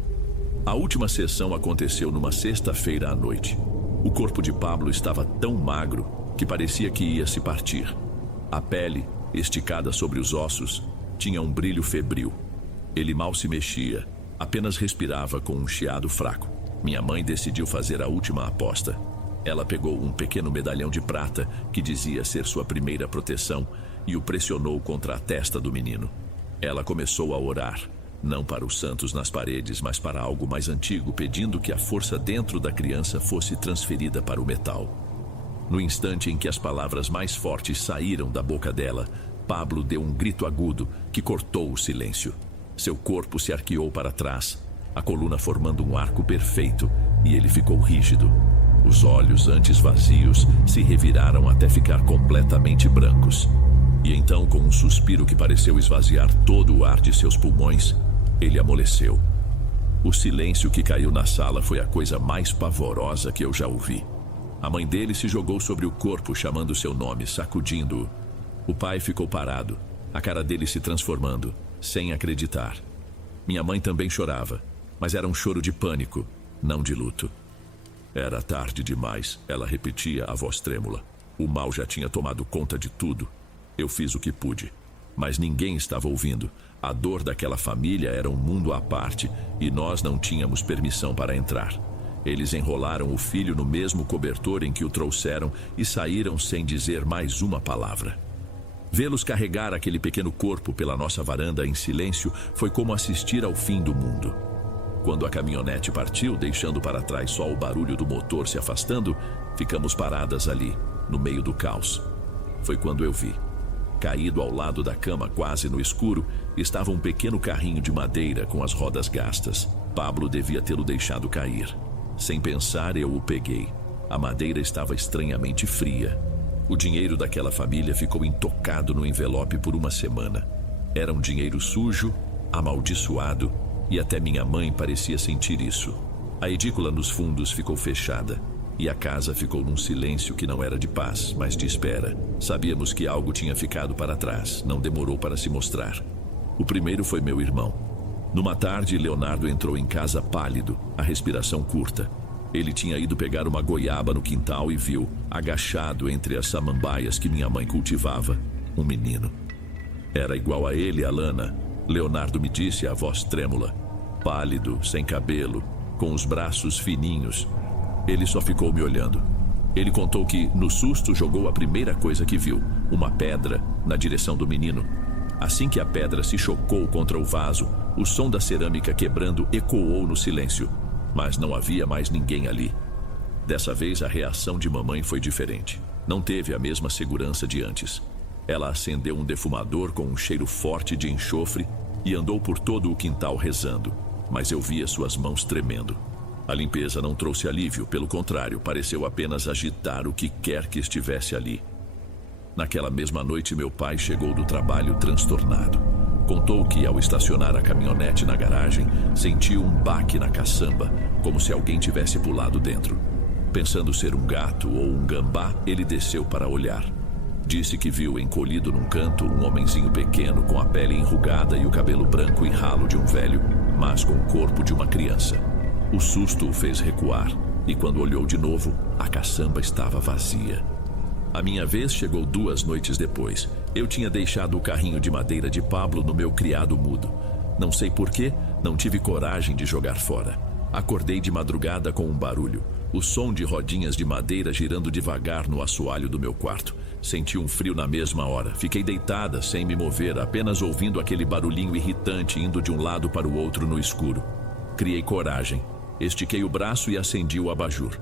A última sessão aconteceu numa sexta-feira à noite. O corpo de Pablo estava tão magro que parecia que ia se partir. A pele, esticada sobre os ossos, tinha um brilho febril. Ele mal se mexia, apenas respirava com um chiado fraco. Minha mãe decidiu fazer a última aposta. Ela pegou um pequeno medalhão de prata que dizia ser sua primeira proteção e o pressionou contra a testa do menino. Ela começou a orar, não para os santos nas paredes, mas para algo mais antigo, pedindo que a força dentro da criança fosse transferida para o metal. No instante em que as palavras mais fortes saíram da boca dela, Pablo deu um grito agudo que cortou o silêncio. Seu corpo se arqueou para trás, a coluna formando um arco perfeito, e ele ficou rígido. Os olhos, antes vazios, se reviraram até ficar completamente brancos. E então, com um suspiro que pareceu esvaziar todo o ar de seus pulmões, ele amoleceu. O silêncio que caiu na sala foi a coisa mais pavorosa que eu já ouvi. A mãe dele se jogou sobre o corpo, chamando seu nome, sacudindo-o. O pai ficou parado, a cara dele se transformando, sem acreditar. Minha mãe também chorava, mas era um choro de pânico, não de luto. Era tarde demais, ela repetia a voz trêmula. O mal já tinha tomado conta de tudo. Eu fiz o que pude, mas ninguém estava ouvindo. A dor daquela família era um mundo à parte e nós não tínhamos permissão para entrar. Eles enrolaram o filho no mesmo cobertor em que o trouxeram e saíram sem dizer mais uma palavra. Vê-los carregar aquele pequeno corpo pela nossa varanda em silêncio foi como assistir ao fim do mundo. Quando a caminhonete partiu, deixando para trás só o barulho do motor se afastando, ficamos paradas ali, no meio do caos. Foi quando eu vi. Caído ao lado da cama, quase no escuro, estava um pequeno carrinho de madeira com as rodas gastas. Pablo devia tê-lo deixado cair. Sem pensar, eu o peguei. A madeira estava estranhamente fria. O dinheiro daquela família ficou intocado no envelope por uma semana. Era um dinheiro sujo, amaldiçoado, e até minha mãe parecia sentir isso. A edícula nos fundos ficou fechada, e a casa ficou num silêncio que não era de paz, mas de espera. Sabíamos que algo tinha ficado para trás, não demorou para se mostrar. O primeiro foi meu irmão. Numa tarde, Leonardo entrou em casa pálido, a respiração curta. Ele tinha ido pegar uma goiaba no quintal e viu, agachado entre as samambaias que minha mãe cultivava, um menino. Era igual a ele, Alana. Leonardo me disse, a voz trêmula. Pálido, sem cabelo, com os braços fininhos. Ele só ficou me olhando. Ele contou que, no susto, jogou a primeira coisa que viu, uma pedra, na direção do menino. Assim que a pedra se chocou contra o vaso, o som da cerâmica quebrando ecoou no silêncio. Mas não havia mais ninguém ali. Dessa vez a reação de mamãe foi diferente. Não teve a mesma segurança de antes. Ela acendeu um defumador com um cheiro forte de enxofre e andou por todo o quintal rezando, mas eu via suas mãos tremendo. A limpeza não trouxe alívio, pelo contrário, pareceu apenas agitar o que quer que estivesse ali. Naquela mesma noite meu pai chegou do trabalho transtornado. Contou que, ao estacionar a caminhonete na garagem, sentiu um baque na caçamba, como se alguém tivesse pulado dentro. Pensando ser um gato ou um gambá, ele desceu para olhar. Disse que viu encolhido num canto um homenzinho pequeno com a pele enrugada e o cabelo branco e ralo de um velho, mas com o corpo de uma criança. O susto o fez recuar, e quando olhou de novo, a caçamba estava vazia. A minha vez chegou 2 noites depois. Eu tinha deixado o carrinho de madeira de Pablo no meu criado mudo. Não sei porquê, não tive coragem de jogar fora. Acordei de madrugada com um barulho. O som de rodinhas de madeira girando devagar no assoalho do meu quarto. Senti um frio na mesma hora. Fiquei deitada, sem me mover, apenas ouvindo aquele barulhinho irritante indo de um lado para o outro no escuro. Criei coragem. Estiquei o braço e acendi o abajur.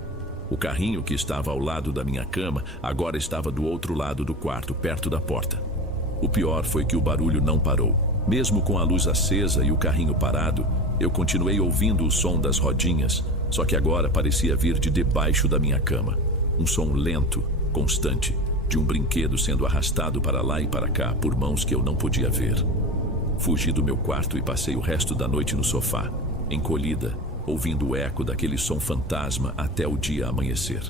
O carrinho que estava ao lado da minha cama agora estava do outro lado do quarto, perto da porta. O pior foi que o barulho não parou. Mesmo com a luz acesa e o carrinho parado, eu continuei ouvindo o som das rodinhas, só que agora parecia vir de debaixo da minha cama. Um som lento, constante, de um brinquedo sendo arrastado para lá e para cá por mãos que eu não podia ver. Fugi do meu quarto e passei o resto da noite no sofá, encolhida, ouvindo o eco daquele som fantasma até o dia amanhecer.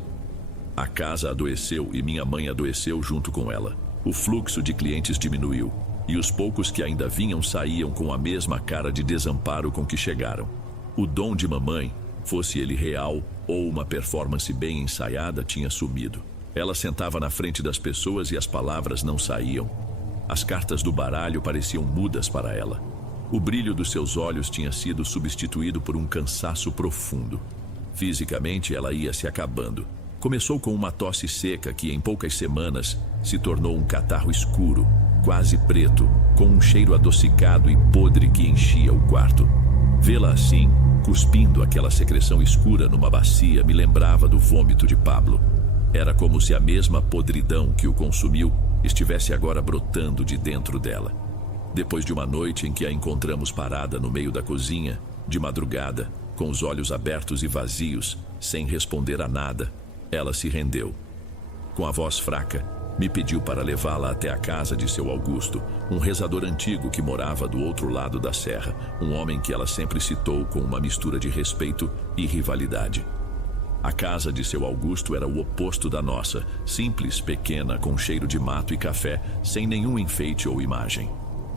A casa adoeceu e minha mãe adoeceu junto com ela. O fluxo de clientes diminuiu, e os poucos que ainda vinham saíam com a mesma cara de desamparo com que chegaram. O dom de mamãe, fosse ele real ou uma performance bem ensaiada, tinha sumido. Ela sentava na frente das pessoas e as palavras não saíam. As cartas do baralho pareciam mudas para ela. O brilho dos seus olhos tinha sido substituído por um cansaço profundo. Fisicamente, ela ia se acabando. Começou com uma tosse seca que, em poucas semanas, se tornou um catarro escuro, quase preto, com um cheiro adocicado e podre que enchia o quarto. Vê-la assim, cuspindo aquela secreção escura numa bacia, me lembrava do vômito de Pablo. Era como se a mesma podridão que o consumiu estivesse agora brotando de dentro dela. Depois de uma noite em que a encontramos parada no meio da cozinha, de madrugada, com os olhos abertos e vazios, sem responder a nada, ela se rendeu. Com a voz fraca, me pediu para levá-la até a casa de seu Augusto, um rezador antigo que morava do outro lado da serra, um homem que ela sempre citou com uma mistura de respeito e rivalidade. A casa de seu Augusto era o oposto da nossa, simples, pequena, com cheiro de mato e café, sem nenhum enfeite ou imagem.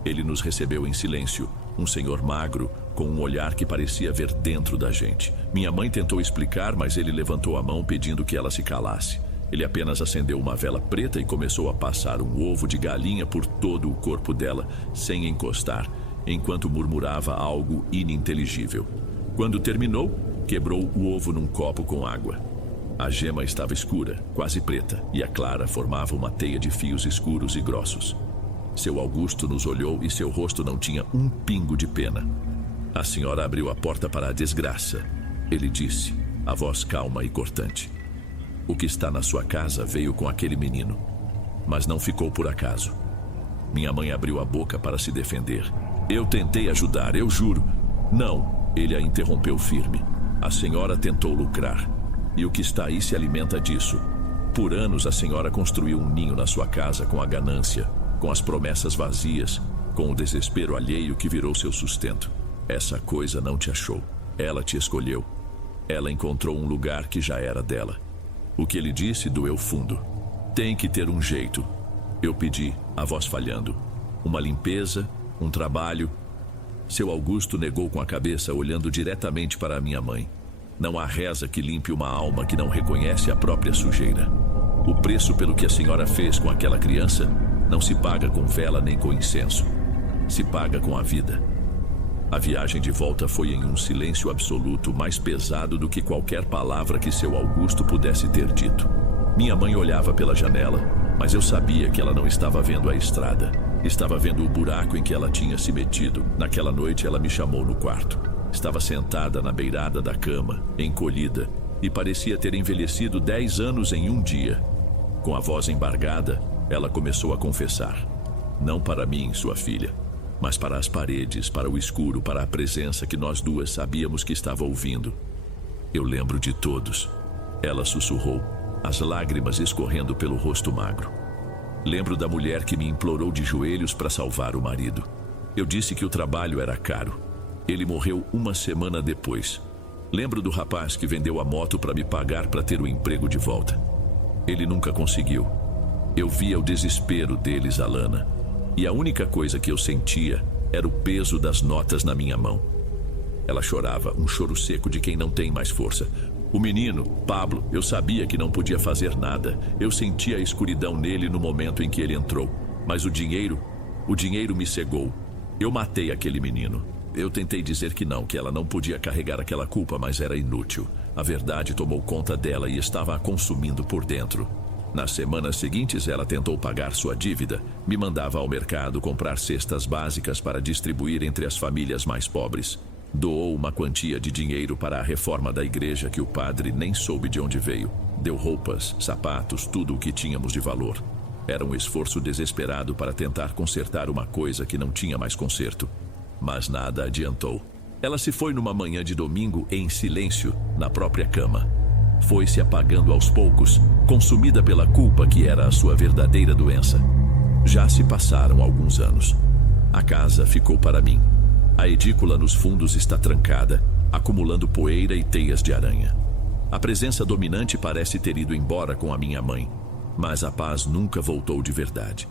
Ele nos recebeu em silêncio, um senhor magro, com um olhar que parecia ver dentro da gente. Minha mãe tentou explicar, mas ele levantou a mão pedindo que ela se calasse. Ele apenas acendeu uma vela preta e começou a passar um ovo de galinha por todo o corpo dela, sem encostar, enquanto murmurava algo ininteligível. Quando terminou, quebrou o ovo num copo com água. A gema estava escura, quase preta, e a clara formava uma teia de fios escuros e grossos. Seu Augusto nos olhou e seu rosto não tinha um pingo de pena. A senhora abriu a porta para a desgraça. Ele disse, a voz calma e cortante. O que está na sua casa veio com aquele menino, mas não ficou por acaso. Minha mãe abriu a boca para se defender. Eu tentei ajudar, eu juro. Não, ele a interrompeu firme. A senhora tentou lucrar. E o que está aí se alimenta disso. Por anos a senhora construiu um ninho na sua casa com a ganância, com as promessas vazias, com o desespero alheio que virou seu sustento. Essa coisa não te achou. Ela te escolheu. Ela encontrou um lugar que já era dela. O que ele disse doeu fundo. Tem que ter um jeito. Eu pedi, a voz falhando. Uma limpeza, um trabalho. Seu Augusto negou com a cabeça, olhando diretamente para a minha mãe. Não há reza que limpe uma alma que não reconhece a própria sujeira. O preço pelo que a senhora fez com aquela criança não se paga com vela nem com incenso. Se paga com a vida. A viagem de volta foi em um silêncio absoluto, mais pesado do que qualquer palavra que seu Augusto pudesse ter dito. Minha mãe olhava pela janela, mas eu sabia que ela não estava vendo a estrada. Estava vendo o buraco em que ela tinha se metido. Naquela noite ela me chamou no quarto. Estava sentada na beirada da cama, encolhida, e parecia ter envelhecido 10 anos em um dia. Com a voz embargada, ela começou a confessar. Não para mim, sua filha, mas para as paredes, para o escuro, para a presença que nós duas sabíamos que estava ouvindo. Eu lembro de todos. Ela sussurrou, as lágrimas escorrendo pelo rosto magro. Lembro da mulher que me implorou de joelhos para salvar o marido. Eu disse que o trabalho era caro. Ele morreu uma semana depois. Lembro do rapaz que vendeu a moto para me pagar para ter o emprego de volta. Ele nunca conseguiu. Eu via o desespero deles, Alana. E a única coisa que eu sentia era o peso das notas na minha mão. Ela chorava, um choro seco de quem não tem mais força. O menino, Pablo, eu sabia que não podia fazer nada. Eu sentia a escuridão nele no momento em que ele entrou. Mas o dinheiro me cegou. Eu matei aquele menino. Eu tentei dizer que ela não podia carregar aquela culpa, mas era inútil. A verdade tomou conta dela e estava a consumindo por dentro. Nas semanas seguintes, ela tentou pagar sua dívida, me mandava ao mercado comprar cestas básicas para distribuir entre as famílias mais pobres. Doou uma quantia de dinheiro para a reforma da igreja que o padre nem soube de onde veio. Deu roupas, sapatos, tudo o que tínhamos de valor. Era um esforço desesperado para tentar consertar uma coisa que não tinha mais conserto. Mas nada adiantou. Ela se foi numa manhã de domingo em silêncio, na própria cama. Foi se apagando aos poucos, consumida pela culpa que era a sua verdadeira doença. Já se passaram alguns anos. A casa ficou para mim. A edícula nos fundos está trancada, acumulando poeira e teias de aranha. A presença dominante parece ter ido embora com a minha mãe, mas a paz nunca voltou de verdade.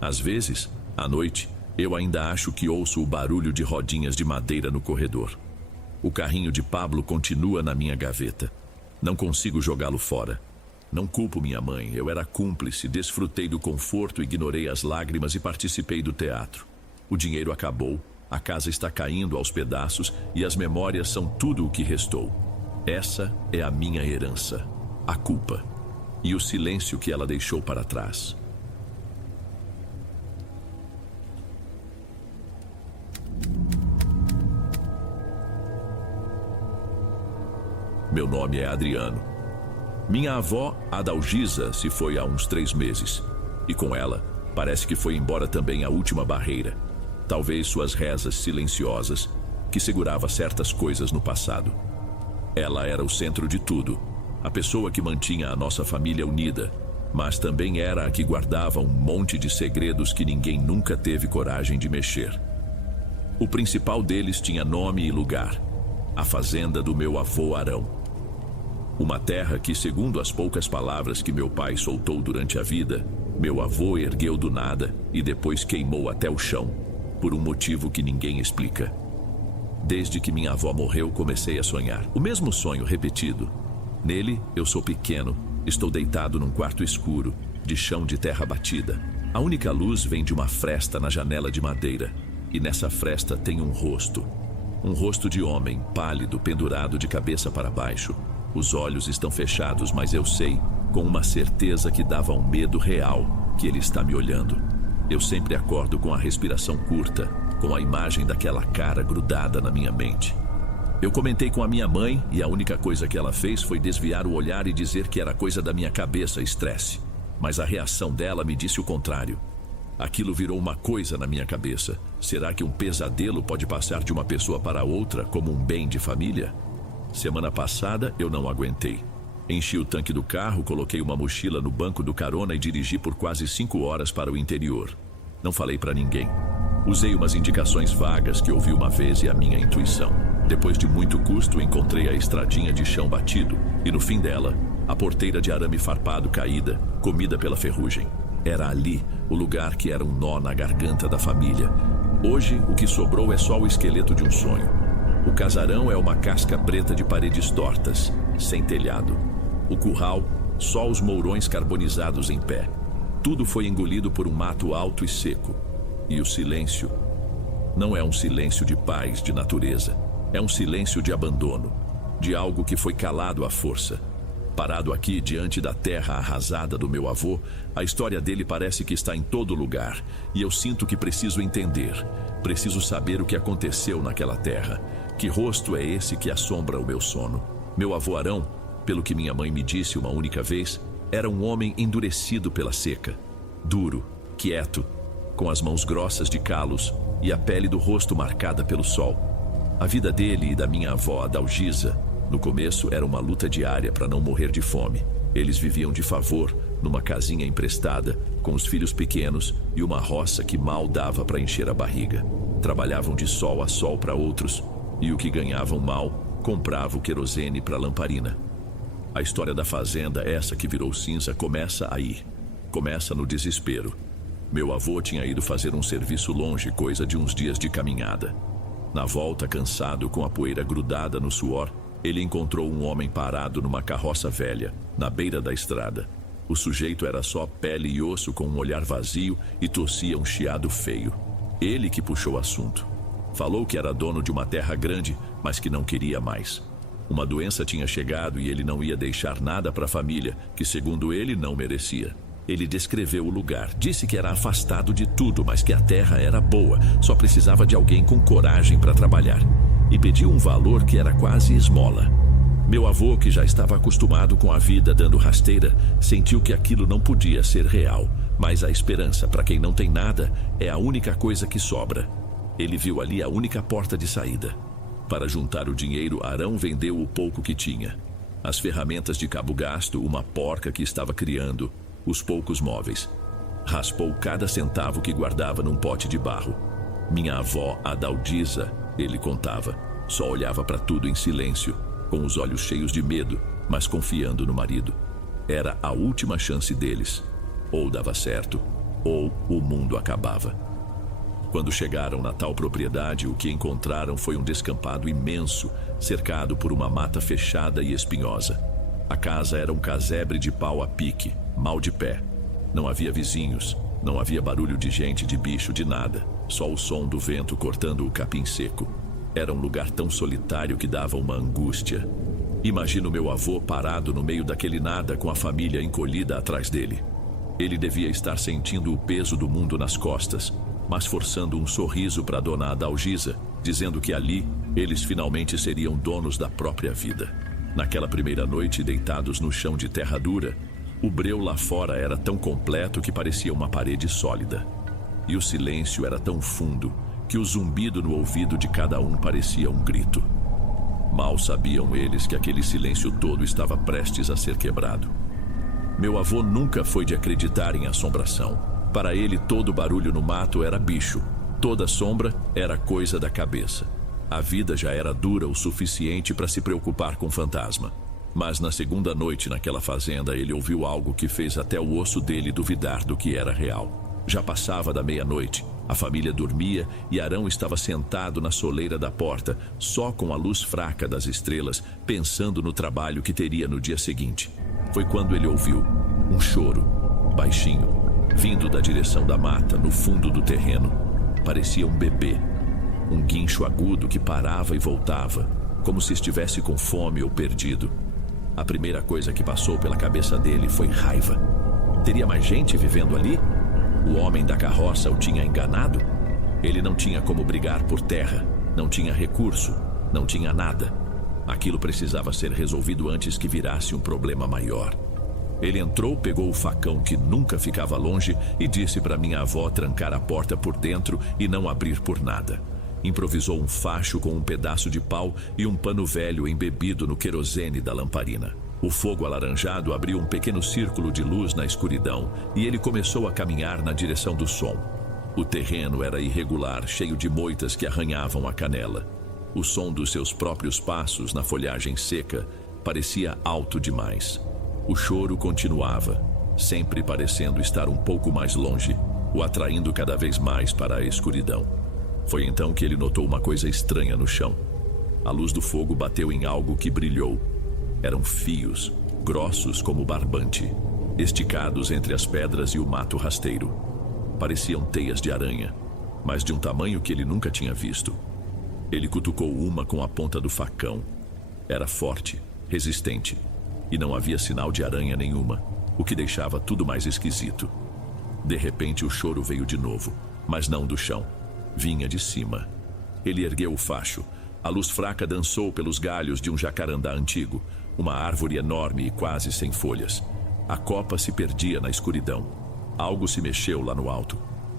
Às vezes, à noite, eu ainda acho que ouço o barulho de rodinhas de madeira no corredor. O carrinho de Pablo continua na minha gaveta. Não consigo jogá-lo fora. Não culpo minha mãe, eu era cúmplice, desfrutei do conforto, ignorei as lágrimas e participei do teatro. O dinheiro acabou, a casa está caindo aos pedaços e as memórias são tudo o que restou. Essa é a minha herança, a culpa e o silêncio que ela deixou para trás. Meu nome é Adriano. Minha avó, Adalgisa, se foi há uns 3 meses. E com ela, parece que foi embora também a última barreira. Talvez suas rezas silenciosas, que segurava certas coisas no passado. Ela era o centro de tudo, a pessoa que mantinha a nossa família unida, mas também era a que guardava um monte de segredos que ninguém nunca teve coragem de mexer. O principal deles tinha nome e lugar: a fazenda do meu avô Arão. Uma terra que, segundo as poucas palavras que meu pai soltou durante a vida, meu avô ergueu do nada e depois queimou até o chão, por um motivo que ninguém explica. Desde que minha avó morreu, comecei a sonhar. O mesmo sonho repetido. Nele, eu sou pequeno, Estou deitado num quarto escuro, de chão de terra batida. A única luz vem de uma fresta na janela de madeira. E nessa fresta tem um rosto. Um rosto de homem, pálido, pendurado de cabeça para baixo. Os olhos estão fechados, mas eu sei, com uma certeza que dava um medo real, que ele está me olhando. Eu sempre acordo com a respiração curta, com a imagem daquela cara grudada na minha mente. Eu comentei com a minha mãe e a única coisa que ela fez foi desviar o olhar e dizer que era coisa da minha cabeça, estresse. Mas a reação dela me disse o contrário. Aquilo virou uma coisa na minha cabeça. Será que um pesadelo pode passar de uma pessoa para outra como um bem de família? Semana passada eu não aguentei. Enchi o tanque do carro, coloquei uma mochila no banco do carona e dirigi por quase 5 horas para o interior. Não falei para ninguém. Usei umas indicações vagas que ouvi uma vez e a minha intuição. Depois de muito custo, encontrei a estradinha de chão batido e no fim dela, a porteira de arame farpado caída, comida pela ferrugem. Era ali o lugar que era um nó na garganta da família. Hoje, o que sobrou é só o esqueleto de um sonho. O casarão é uma casca preta de paredes tortas, sem telhado. O curral, só os mourões carbonizados em pé. Tudo foi engolido por um mato alto e seco. E o silêncio não é um silêncio de paz, de natureza. É um silêncio de abandono, de algo que foi calado à força. Parado aqui diante da terra arrasada do meu avô, a história dele parece que está em todo lugar. E eu sinto que preciso entender. Preciso saber o que aconteceu naquela terra. Que rosto é esse que assombra o meu sono? Meu avô Arão, pelo que minha mãe me disse uma única vez, era um homem endurecido pela seca. Duro, quieto, com as mãos grossas de calos e a pele do rosto marcada pelo sol. A vida dele e da minha avó, Adalgisa, no começo era uma luta diária para não morrer de fome. Eles viviam de favor, numa casinha emprestada, com os filhos pequenos e uma roça que mal dava para encher a barriga. Trabalhavam de sol a sol para outros, e o que ganhavam mal, comprava o querosene para a lamparina. A história da fazenda, essa que virou cinza, começa aí. Começa no desespero. Meu avô tinha ido fazer um serviço longe, coisa de uns dias de caminhada. Na volta, cansado, com a poeira grudada no suor, ele encontrou um homem parado numa carroça velha, na beira da estrada. O sujeito era só pele e osso, com um olhar vazio e tossia um chiado feio. Ele que puxou o assunto. Falou que era dono de uma terra grande, mas que não queria mais. Uma doença tinha chegado e ele não ia deixar nada para a família, que segundo ele não merecia. Ele descreveu o lugar, disse que era afastado de tudo, mas que a terra era boa, só precisava de alguém com coragem para trabalhar. E pediu um valor que era quase esmola. Meu avô, que já estava acostumado com a vida dando rasteira, sentiu que aquilo não podia ser real, mas a esperança, para quem não tem nada, é a única coisa que sobra. Ele viu ali a única porta de saída. Para juntar o dinheiro, Arão vendeu o pouco que tinha. As ferramentas de cabo gasto, uma porca que estava criando, os poucos móveis. Raspou cada centavo que guardava num pote de barro. Minha avó, Adalgisa, ele contava, só olhava para tudo em silêncio, com os olhos cheios de medo, mas confiando no marido. Era a última chance deles. Ou dava certo, ou o mundo acabava. Quando chegaram na tal propriedade, o que encontraram foi um descampado imenso, cercado por uma mata fechada e espinhosa. A casa era um casebre de pau a pique, mal de pé. Não havia vizinhos, não havia barulho de gente, de bicho, de nada. Só o som do vento cortando o capim seco. Era um lugar tão solitário que dava uma angústia. Imagino meu avô parado no meio daquele nada com a família encolhida atrás dele. Ele devia estar sentindo o peso do mundo nas costas, mas forçando um sorriso para dona Adalgisa, dizendo que ali eles finalmente seriam donos da própria vida. Naquela primeira noite, deitados no chão de terra dura, o breu lá fora era tão completo que parecia uma parede sólida. E o silêncio era tão fundo que o zumbido no ouvido de cada um parecia um grito. Mal sabiam eles que aquele silêncio todo estava prestes a ser quebrado. Meu avô nunca foi de acreditar em assombração. Para ele, todo barulho no mato era bicho. Toda sombra era coisa da cabeça. A vida já era dura o suficiente para se preocupar com fantasma. Mas na segunda noite naquela fazenda, ele ouviu algo que fez até o osso dele duvidar do que era real. Já passava da meia-noite, a família dormia e Arão estava sentado na soleira da porta, só com a luz fraca das estrelas, pensando no trabalho que teria no dia seguinte. foi quando ele ouviu um choro, baixinho, vindo da direção da mata, no fundo do terreno. Parecia um bebê. Um guincho agudo que parava e voltava, como se estivesse com fome ou perdido. A primeira coisa que passou pela cabeça dele foi raiva. Teria mais gente vivendo ali? O homem da carroça o tinha enganado? Ele não tinha como brigar por terra, não tinha recurso, não tinha nada. Aquilo precisava ser resolvido antes que virasse um problema maior. Ele entrou, pegou o facão que nunca ficava longe e disse para minha avó trancar a porta por dentro e não abrir por nada. Improvisou um facho com um pedaço de pau e um pano velho embebido no querosene da lamparina. O fogo alaranjado abriu um pequeno círculo de luz na escuridão e ele começou a caminhar na direção do som. O terreno era irregular, cheio de moitas que arranhavam a canela. O som dos seus próprios passos na folhagem seca parecia alto demais. O choro continuava, sempre parecendo estar um pouco mais longe, o atraindo cada vez mais para a escuridão. Foi então que ele notou uma coisa estranha no chão. A luz do fogo bateu em algo que brilhou. Eram fios, grossos como barbante, esticados entre as pedras e o mato rasteiro. Pareciam teias de aranha, mas de um tamanho que ele nunca tinha visto. Ele cutucou uma com a ponta do facão. Era forte, resistente, e não havia sinal de aranha nenhuma, o que deixava tudo mais esquisito. De repente o choro veio de novo, mas não do chão. Vinha de cima. Ele ergueu o facho. A luz fraca dançou pelos galhos de um jacarandá antigo, uma árvore enorme e quase sem folhas. A copa se perdia na escuridão. Algo se mexeu lá no alto.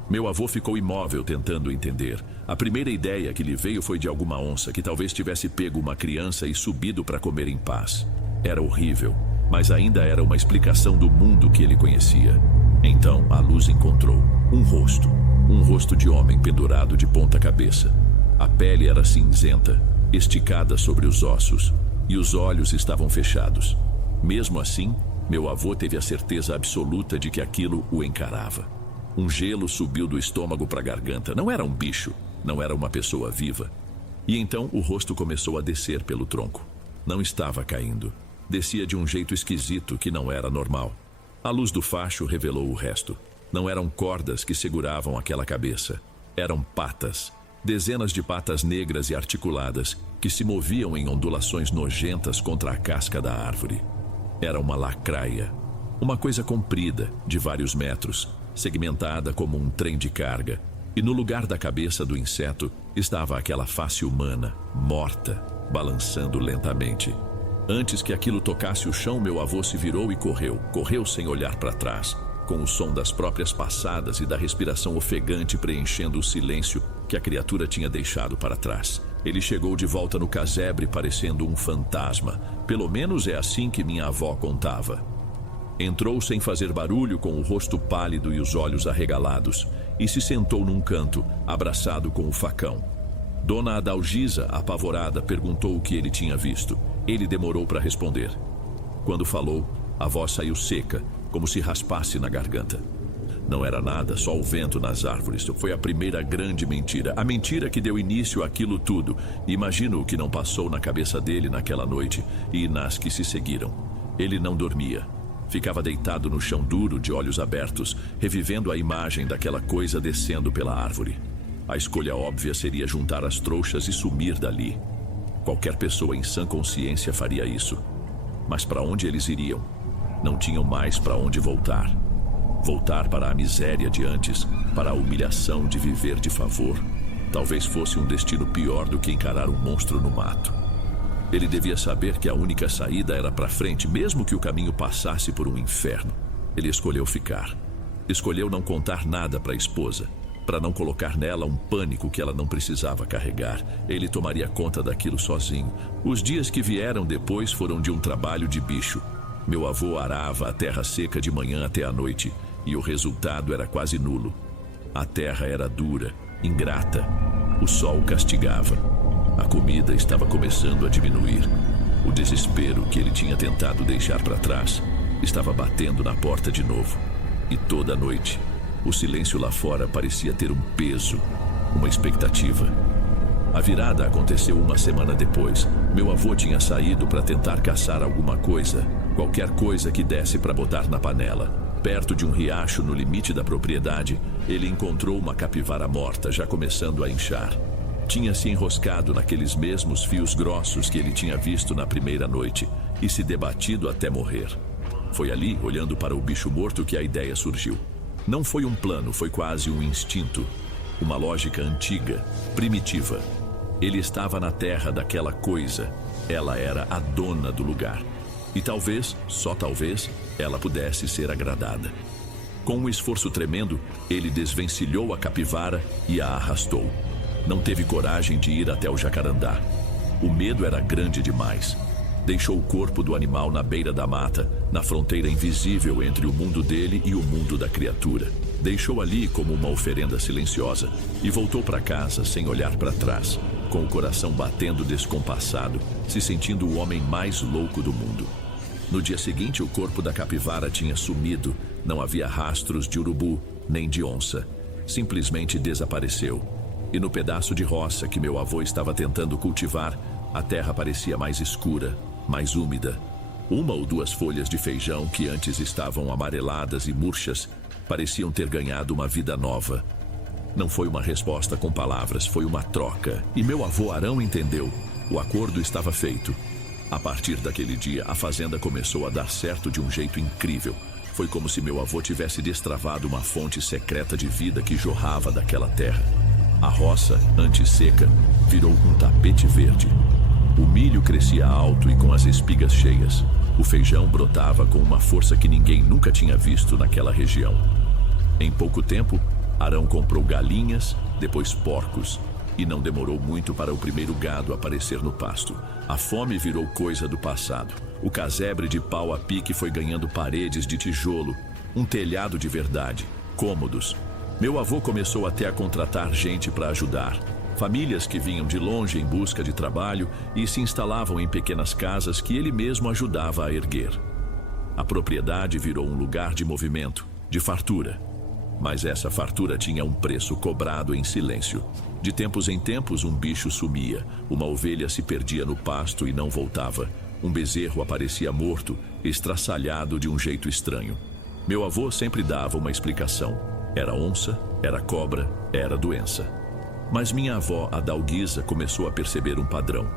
Meu avô ficou imóvel tentando entender. A primeira ideia que lhe veio foi de alguma onça que talvez tivesse pego uma criança e subido para comer em paz. Era horrível, mas ainda era uma explicação do mundo que ele conhecia. Então a luz encontrou um rosto de homem pendurado de ponta cabeça. A pele era cinzenta, esticada sobre os ossos, e os olhos estavam fechados. Mesmo assim, meu avô teve a certeza absoluta de que aquilo o encarava. Um gelo subiu do estômago para a garganta. Não era um bicho, não era uma pessoa viva. E então o rosto começou a descer pelo tronco. Não estava caindo. Descia de um jeito esquisito que não era normal. A luz do facho revelou o resto. Não eram cordas que seguravam aquela cabeça. Eram patas. Dezenas de patas negras e articuladas que se moviam em ondulações nojentas contra a casca da árvore. Era uma lacraia. Uma coisa comprida, de vários metros, segmentada como um trem de carga. E no lugar da cabeça do inseto estava aquela face humana, morta, balançando lentamente. Antes que aquilo tocasse o chão, meu avô se virou e correu. Correu sem olhar para trás, com o som das próprias passadas e da respiração ofegante preenchendo o silêncio que a criatura tinha deixado para trás. Ele chegou de volta no casebre parecendo um fantasma. Pelo menos é assim que minha avó contava. Entrou sem fazer barulho, com o rosto pálido e os olhos arregalados, e se sentou num canto, abraçado com o facão. Dona Adalgisa, apavorada, perguntou o que ele tinha visto. Ele demorou para responder. Quando falou, a voz saiu seca, como se raspasse na garganta. Não era nada, só o vento nas árvores. Foi a primeira grande mentira. A mentira que deu início àquilo tudo. Imagino o que não passou na cabeça dele naquela noite e nas que se seguiram. Ele não dormia. Ficava deitado no chão duro, de olhos abertos, revivendo a imagem daquela coisa descendo pela árvore. A escolha óbvia seria juntar as trouxas e sumir dali. Qualquer pessoa em sã consciência faria isso. Mas para onde eles iriam? Não tinham mais para onde voltar. Voltar para a miséria de antes, para a humilhação de viver de favor. Talvez fosse um destino pior do que encarar um monstro no mato. Ele devia saber que a única saída era para frente, mesmo que o caminho passasse por um inferno. Ele escolheu ficar. Escolheu não contar nada para a esposa, para não colocar nela um pânico que ela não precisava carregar. Ele tomaria conta daquilo sozinho. Os dias que vieram depois foram de um trabalho de bicho. Meu avô arava a terra seca de manhã até a noite, e o resultado era quase nulo. A terra era dura, ingrata. O sol castigava. A comida estava começando a diminuir. O desespero que ele tinha tentado deixar para trás estava batendo na porta de novo. E toda noite, o silêncio lá fora parecia ter um peso, uma expectativa. A virada aconteceu uma semana depois. Meu avô tinha saído para tentar caçar alguma coisa, Qualquer coisa que desse para botar na panela. Perto de um riacho no limite da propriedade, ele encontrou uma capivara morta, já começando a inchar. Tinha se enroscado naqueles mesmos fios grossos que ele tinha visto na primeira noite e se debatido até morrer. Foi ali, olhando para o bicho morto, que a ideia surgiu. Não foi um plano, foi quase um instinto. Uma lógica antiga, primitiva. Ele estava na terra daquela coisa. Ela era a dona do lugar. E talvez, só talvez, ela pudesse ser agradada. Com um esforço tremendo, ele desvencilhou a capivara e a arrastou. Não teve coragem de ir até o jacarandá. O medo era grande demais. Deixou o corpo do animal na beira da mata, na fronteira invisível entre o mundo dele e o mundo da criatura. Deixou ali como uma oferenda silenciosa e voltou para casa sem olhar para trás, com o coração batendo descompassado, se sentindo o homem mais louco do mundo. No dia seguinte, o corpo da capivara tinha sumido. Não havia rastros de urubu, nem de onça. Simplesmente desapareceu. E no pedaço de roça que meu avô estava tentando cultivar, a terra parecia mais escura, mais úmida. Uma ou duas folhas de feijão que antes estavam amareladas e murchas pareciam ter ganhado uma vida nova. Não foi uma resposta com palavras, foi uma troca. E meu avô Arão entendeu. O acordo estava feito. A partir daquele dia, a fazenda começou a dar certo de um jeito incrível. Foi como se meu avô tivesse destravado uma fonte secreta de vida que jorrava daquela terra. A roça, antes seca, virou um tapete verde. O milho crescia alto e com as espigas cheias. O feijão brotava com uma força que ninguém nunca tinha visto naquela região. Em pouco tempo, Arão comprou galinhas, depois porcos. E não demorou muito para o primeiro gado aparecer no pasto. A fome virou coisa do passado. O casebre de pau a pique foi ganhando paredes de tijolo, um telhado de verdade, cômodos. Meu avô começou até a contratar gente para ajudar. Famílias que vinham de longe em busca de trabalho e se instalavam em pequenas casas que ele mesmo ajudava a erguer. A propriedade virou um lugar de movimento, de fartura. Mas essa fartura tinha um preço cobrado em silêncio. De tempos em tempos, um bicho sumia. Uma ovelha se perdia no pasto e não voltava. Um bezerro aparecia morto, estraçalhado de um jeito estranho. Meu avô sempre dava uma explicação. Era onça, era cobra, era doença. Mas minha avó, a Dalguisa, começou a perceber um padrão.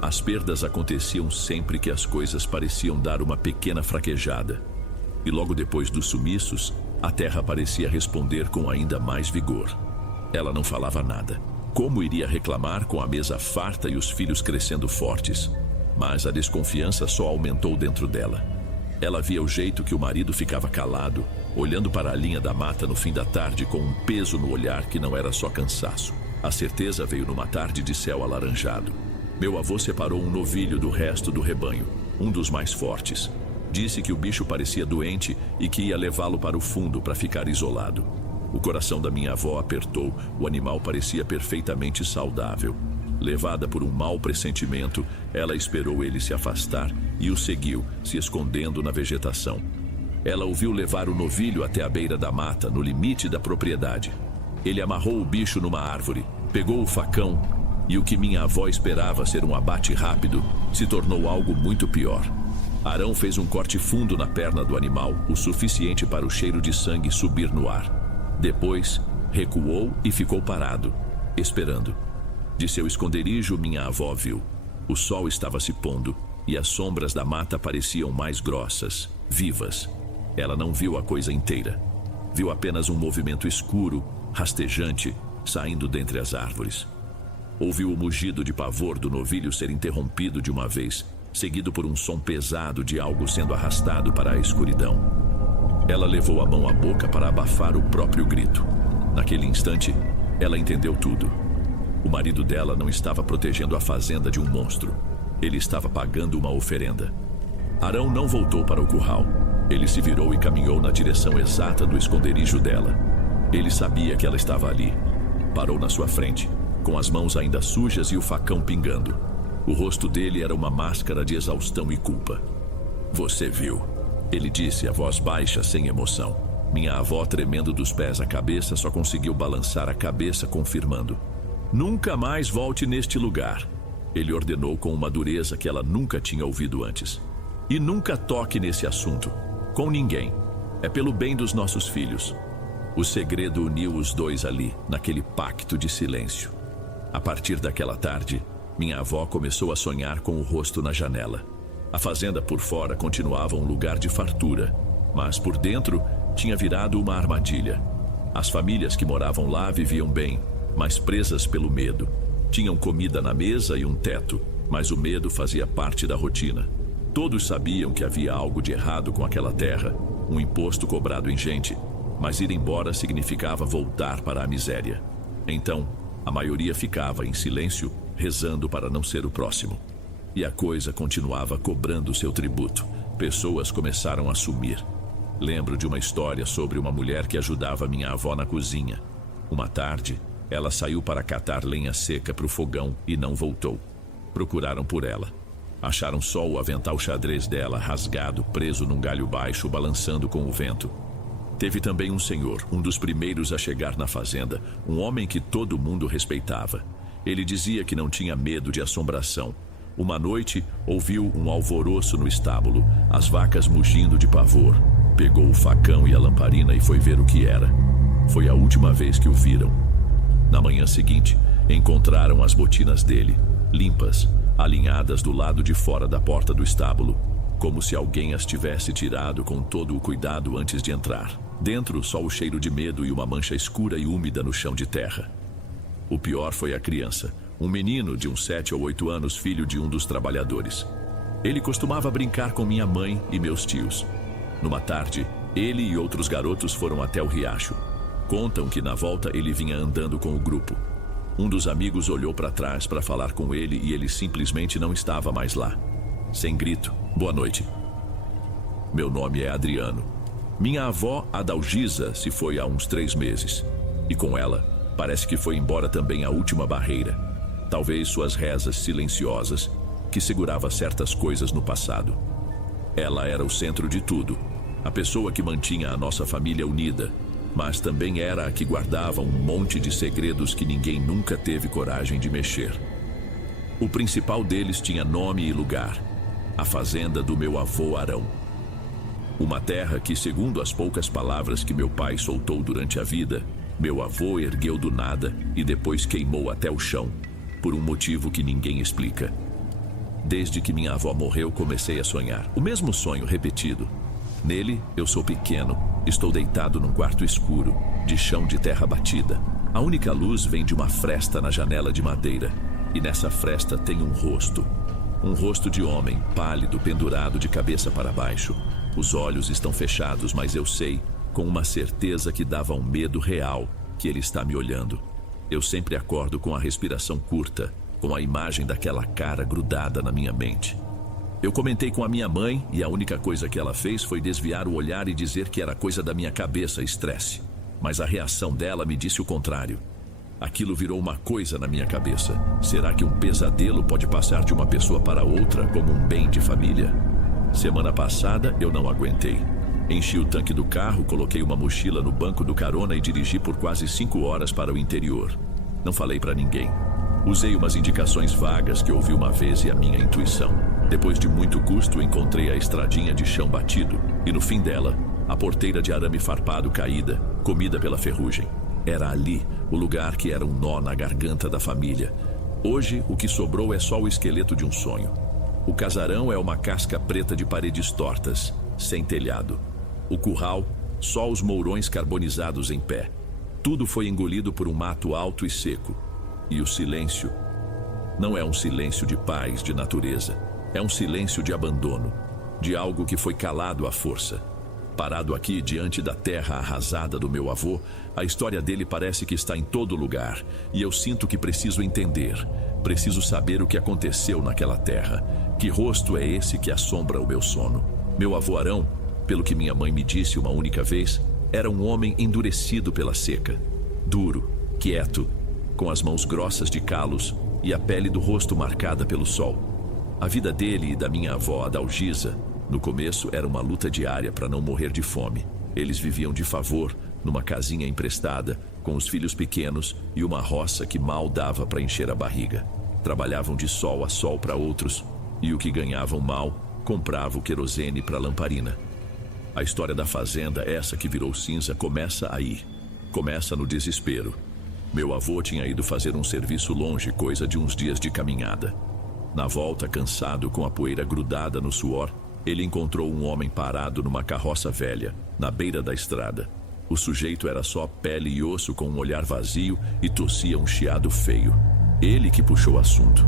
As perdas aconteciam sempre que as coisas pareciam dar uma pequena fraquejada. E logo depois dos sumiços, a terra parecia responder com ainda mais vigor. Ela não falava nada. Como iria reclamar com a mesa farta e os filhos crescendo fortes? Mas a desconfiança só aumentou dentro dela. Ela via o jeito que o marido ficava calado, olhando para a linha da mata no fim da tarde com um peso no olhar que não era só cansaço. A certeza veio numa tarde de céu alaranjado. Meu avô separou um novilho do resto do rebanho, um dos mais fortes. Disse que o bicho parecia doente e que ia levá-lo para o fundo para ficar isolado. O coração da minha avó apertou, o animal parecia perfeitamente saudável. Levada por um mau pressentimento, ela esperou ele se afastar e o seguiu, se escondendo na vegetação. Ela o viu levar o novilho até a beira da mata, no limite da propriedade. Ele amarrou o bicho numa árvore, pegou o facão e o que minha avó esperava ser um abate rápido se tornou algo muito pior. Arão fez um corte fundo na perna do animal, o suficiente para o cheiro de sangue subir no ar. Depois, recuou e ficou parado, esperando. De seu esconderijo, minha avó viu. O sol estava se pondo e as sombras da mata pareciam mais grossas, vivas. Ela não viu a coisa inteira. Viu apenas um movimento escuro, rastejante, saindo dentre as árvores. Ouviu o mugido de pavor do novilho ser interrompido de uma vez, seguido por um som pesado de algo sendo arrastado para a escuridão. Ela levou a mão à boca para abafar o próprio grito. Naquele instante, ela entendeu tudo. O marido dela não estava protegendo a fazenda de um monstro. Ele estava pagando uma oferenda. Arão não voltou para o curral. Ele se virou e caminhou na direção exata do esconderijo dela. Ele sabia que ela estava ali. Parou na sua frente, com as mãos ainda sujas e o facão pingando. O rosto dele era uma máscara de exaustão e culpa. "Você viu?" Ele disse, a voz baixa, sem emoção. Minha avó, tremendo dos pés à cabeça, só conseguiu balançar a cabeça, confirmando. "Nunca mais volte neste lugar." Ele ordenou com uma dureza que ela nunca tinha ouvido antes. E nunca toque nesse assunto, com ninguém. É pelo bem dos nossos filhos. O segredo uniu os dois ali, naquele pacto de silêncio. A partir daquela tarde, minha avó começou a sonhar com o rosto na janela. A fazenda por fora continuava um lugar de fartura, mas por dentro tinha virado uma armadilha. As famílias que moravam lá viviam bem, mas presas pelo medo. Tinham comida na mesa e um teto, mas o medo fazia parte da rotina. Todos sabiam que havia algo de errado com aquela terra, um imposto cobrado em gente, mas ir embora significava voltar para a miséria. Então, a maioria ficava em silêncio, rezando para não ser o próximo. E a coisa continuava cobrando seu tributo. Pessoas começaram a sumir. Lembro de uma história sobre uma mulher que ajudava minha avó na cozinha. Uma tarde, ela saiu para catar lenha seca para o fogão e não voltou. Procuraram por ela. Acharam só o avental xadrez dela, rasgado, preso num galho baixo, balançando com o vento. Teve também um senhor, um dos primeiros a chegar na fazenda, um homem que todo mundo respeitava. Ele dizia que não tinha medo de assombração. Uma noite, ouviu um alvoroço no estábulo, as vacas mugindo de pavor. Pegou o facão e a lamparina e foi ver o que era. Foi a última vez que o viram. Na manhã seguinte, encontraram as botinas dele, limpas, alinhadas do lado de fora da porta do estábulo, como se alguém as tivesse tirado com todo o cuidado antes de entrar. Dentro, só o cheiro de medo e uma mancha escura e úmida no chão de terra. O pior foi a criança, um menino de uns 7 ou 8 anos, filho de um dos trabalhadores. Ele costumava brincar com minha mãe e meus tios. Numa tarde, ele e outros garotos foram até o riacho. Contam que na volta ele vinha andando com o grupo. Um dos amigos olhou para trás para falar com ele e ele simplesmente não estava mais lá. Sem grito, boa noite. Meu nome é Adriano. Minha avó, Adalgisa, se foi há uns 3 meses. E com ela, parece que foi embora também a última barreira. Talvez suas rezas silenciosas, que segurava certas coisas no passado. Ela era o centro de tudo, a pessoa que mantinha a nossa família unida, mas também era a que guardava um monte de segredos que ninguém nunca teve coragem de mexer. O principal deles tinha nome e lugar: a fazenda do meu avô Arão. Uma terra que, segundo as poucas palavras que meu pai soltou durante a vida, meu avô ergueu do nada e depois queimou até o chão, por um motivo que ninguém explica. Desde que minha avó morreu, comecei a sonhar. O mesmo sonho repetido. Nele, eu sou pequeno, estou deitado num quarto escuro, de chão de terra batida. A única luz vem de uma fresta na janela de madeira. E nessa fresta tem um rosto. Um rosto de homem, pálido, pendurado de cabeça para baixo. Os olhos estão fechados, mas eu sei, com uma certeza que dava um medo real, que ele está me olhando. Eu sempre acordo com a respiração curta, com a imagem daquela cara grudada na minha mente. Eu comentei com a minha mãe e a única coisa que ela fez foi desviar o olhar e dizer que era coisa da minha cabeça, estresse. Mas a reação dela me disse o contrário. Aquilo virou uma coisa na minha cabeça. Será que um pesadelo pode passar de uma pessoa para outra como um bem de família? Semana passada eu não aguentei. Enchi o tanque do carro, coloquei uma mochila no banco do carona e dirigi por quase 5 horas para o interior. Não falei para ninguém. Usei umas indicações vagas que ouvi uma vez e a minha intuição. Depois de muito custo, encontrei a estradinha de chão batido e no fim dela, a porteira de arame farpado caída, comida pela ferrugem. Era ali o lugar que era um nó na garganta da família. Hoje, o que sobrou é só o esqueleto de um sonho. O casarão é uma casca preta de paredes tortas, sem telhado. O curral, só os mourões carbonizados em pé. Tudo foi engolido por um mato alto e seco. E o silêncio não é um silêncio de paz, de natureza. É um silêncio de abandono, de algo que foi calado à força. Parado aqui diante da terra arrasada do meu avô, a história dele parece que está em todo lugar. E eu sinto que preciso entender. Preciso saber o que aconteceu naquela terra. Que rosto é esse que assombra o meu sono? Meu avô Arão, pelo que minha mãe me disse uma única vez, era um homem endurecido pela seca. Duro, quieto, com as mãos grossas de calos e a pele do rosto marcada pelo sol. A vida dele e da minha avó Adalgisa, no começo, era uma luta diária para não morrer de fome. Eles viviam de favor, numa casinha emprestada, com os filhos pequenos e uma roça que mal dava para encher a barriga. Trabalhavam de sol a sol para outros, e o que ganhavam mal comprava o querosene para a lamparina. A história da fazenda, essa que virou cinza, começa aí. Começa no desespero. Meu avô tinha ido fazer um serviço longe, coisa de uns dias de caminhada. Na volta, cansado, com a poeira grudada no suor, ele encontrou um homem parado numa carroça velha, na beira da estrada. O sujeito era só pele e osso, com um olhar vazio, e tossia um chiado feio. Ele que puxou o assunto.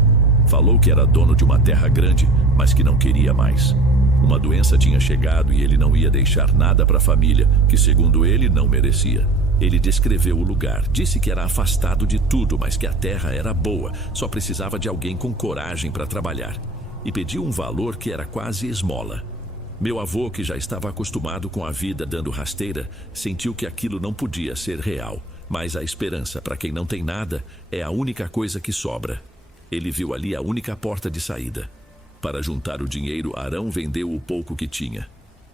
Falou que era dono de uma terra grande, mas que não queria mais. Uma doença tinha chegado e ele não ia deixar nada para a família, que segundo ele não merecia. Ele descreveu o lugar, disse que era afastado de tudo, mas que a terra era boa, só precisava de alguém com coragem para trabalhar. E pediu um valor que era quase esmola. Meu avô, que já estava acostumado com a vida dando rasteira, sentiu que aquilo não podia ser real. Mas a esperança, para quem não tem nada, é a única coisa que sobra. Ele viu ali a única porta de saída. Para juntar o dinheiro, Arão vendeu o pouco que tinha.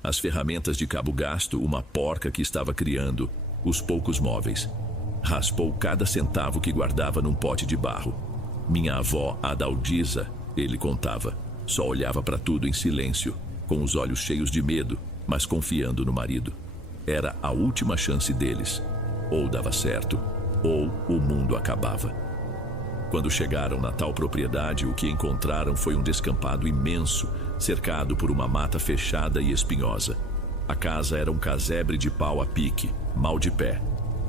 As ferramentas de cabo gasto, uma porca que estava criando, os poucos móveis. Raspou cada centavo que guardava num pote de barro. Minha avó, Adalgisa, ele contava, só olhava para tudo em silêncio, com os olhos cheios de medo, mas confiando no marido. Era a última chance deles. Ou dava certo, ou o mundo acabava. Quando chegaram na tal propriedade, o que encontraram foi um descampado imenso, cercado por uma mata fechada e espinhosa. A casa era um casebre de pau a pique, mal de pé.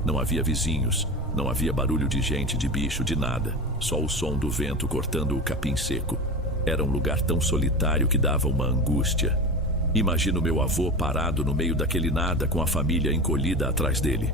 Não havia vizinhos, não havia barulho de gente, de bicho, de nada. Só o som do vento cortando o capim seco. Era um lugar tão solitário que dava uma angústia. Imagino meu avô parado no meio daquele nada, com a família encolhida atrás dele.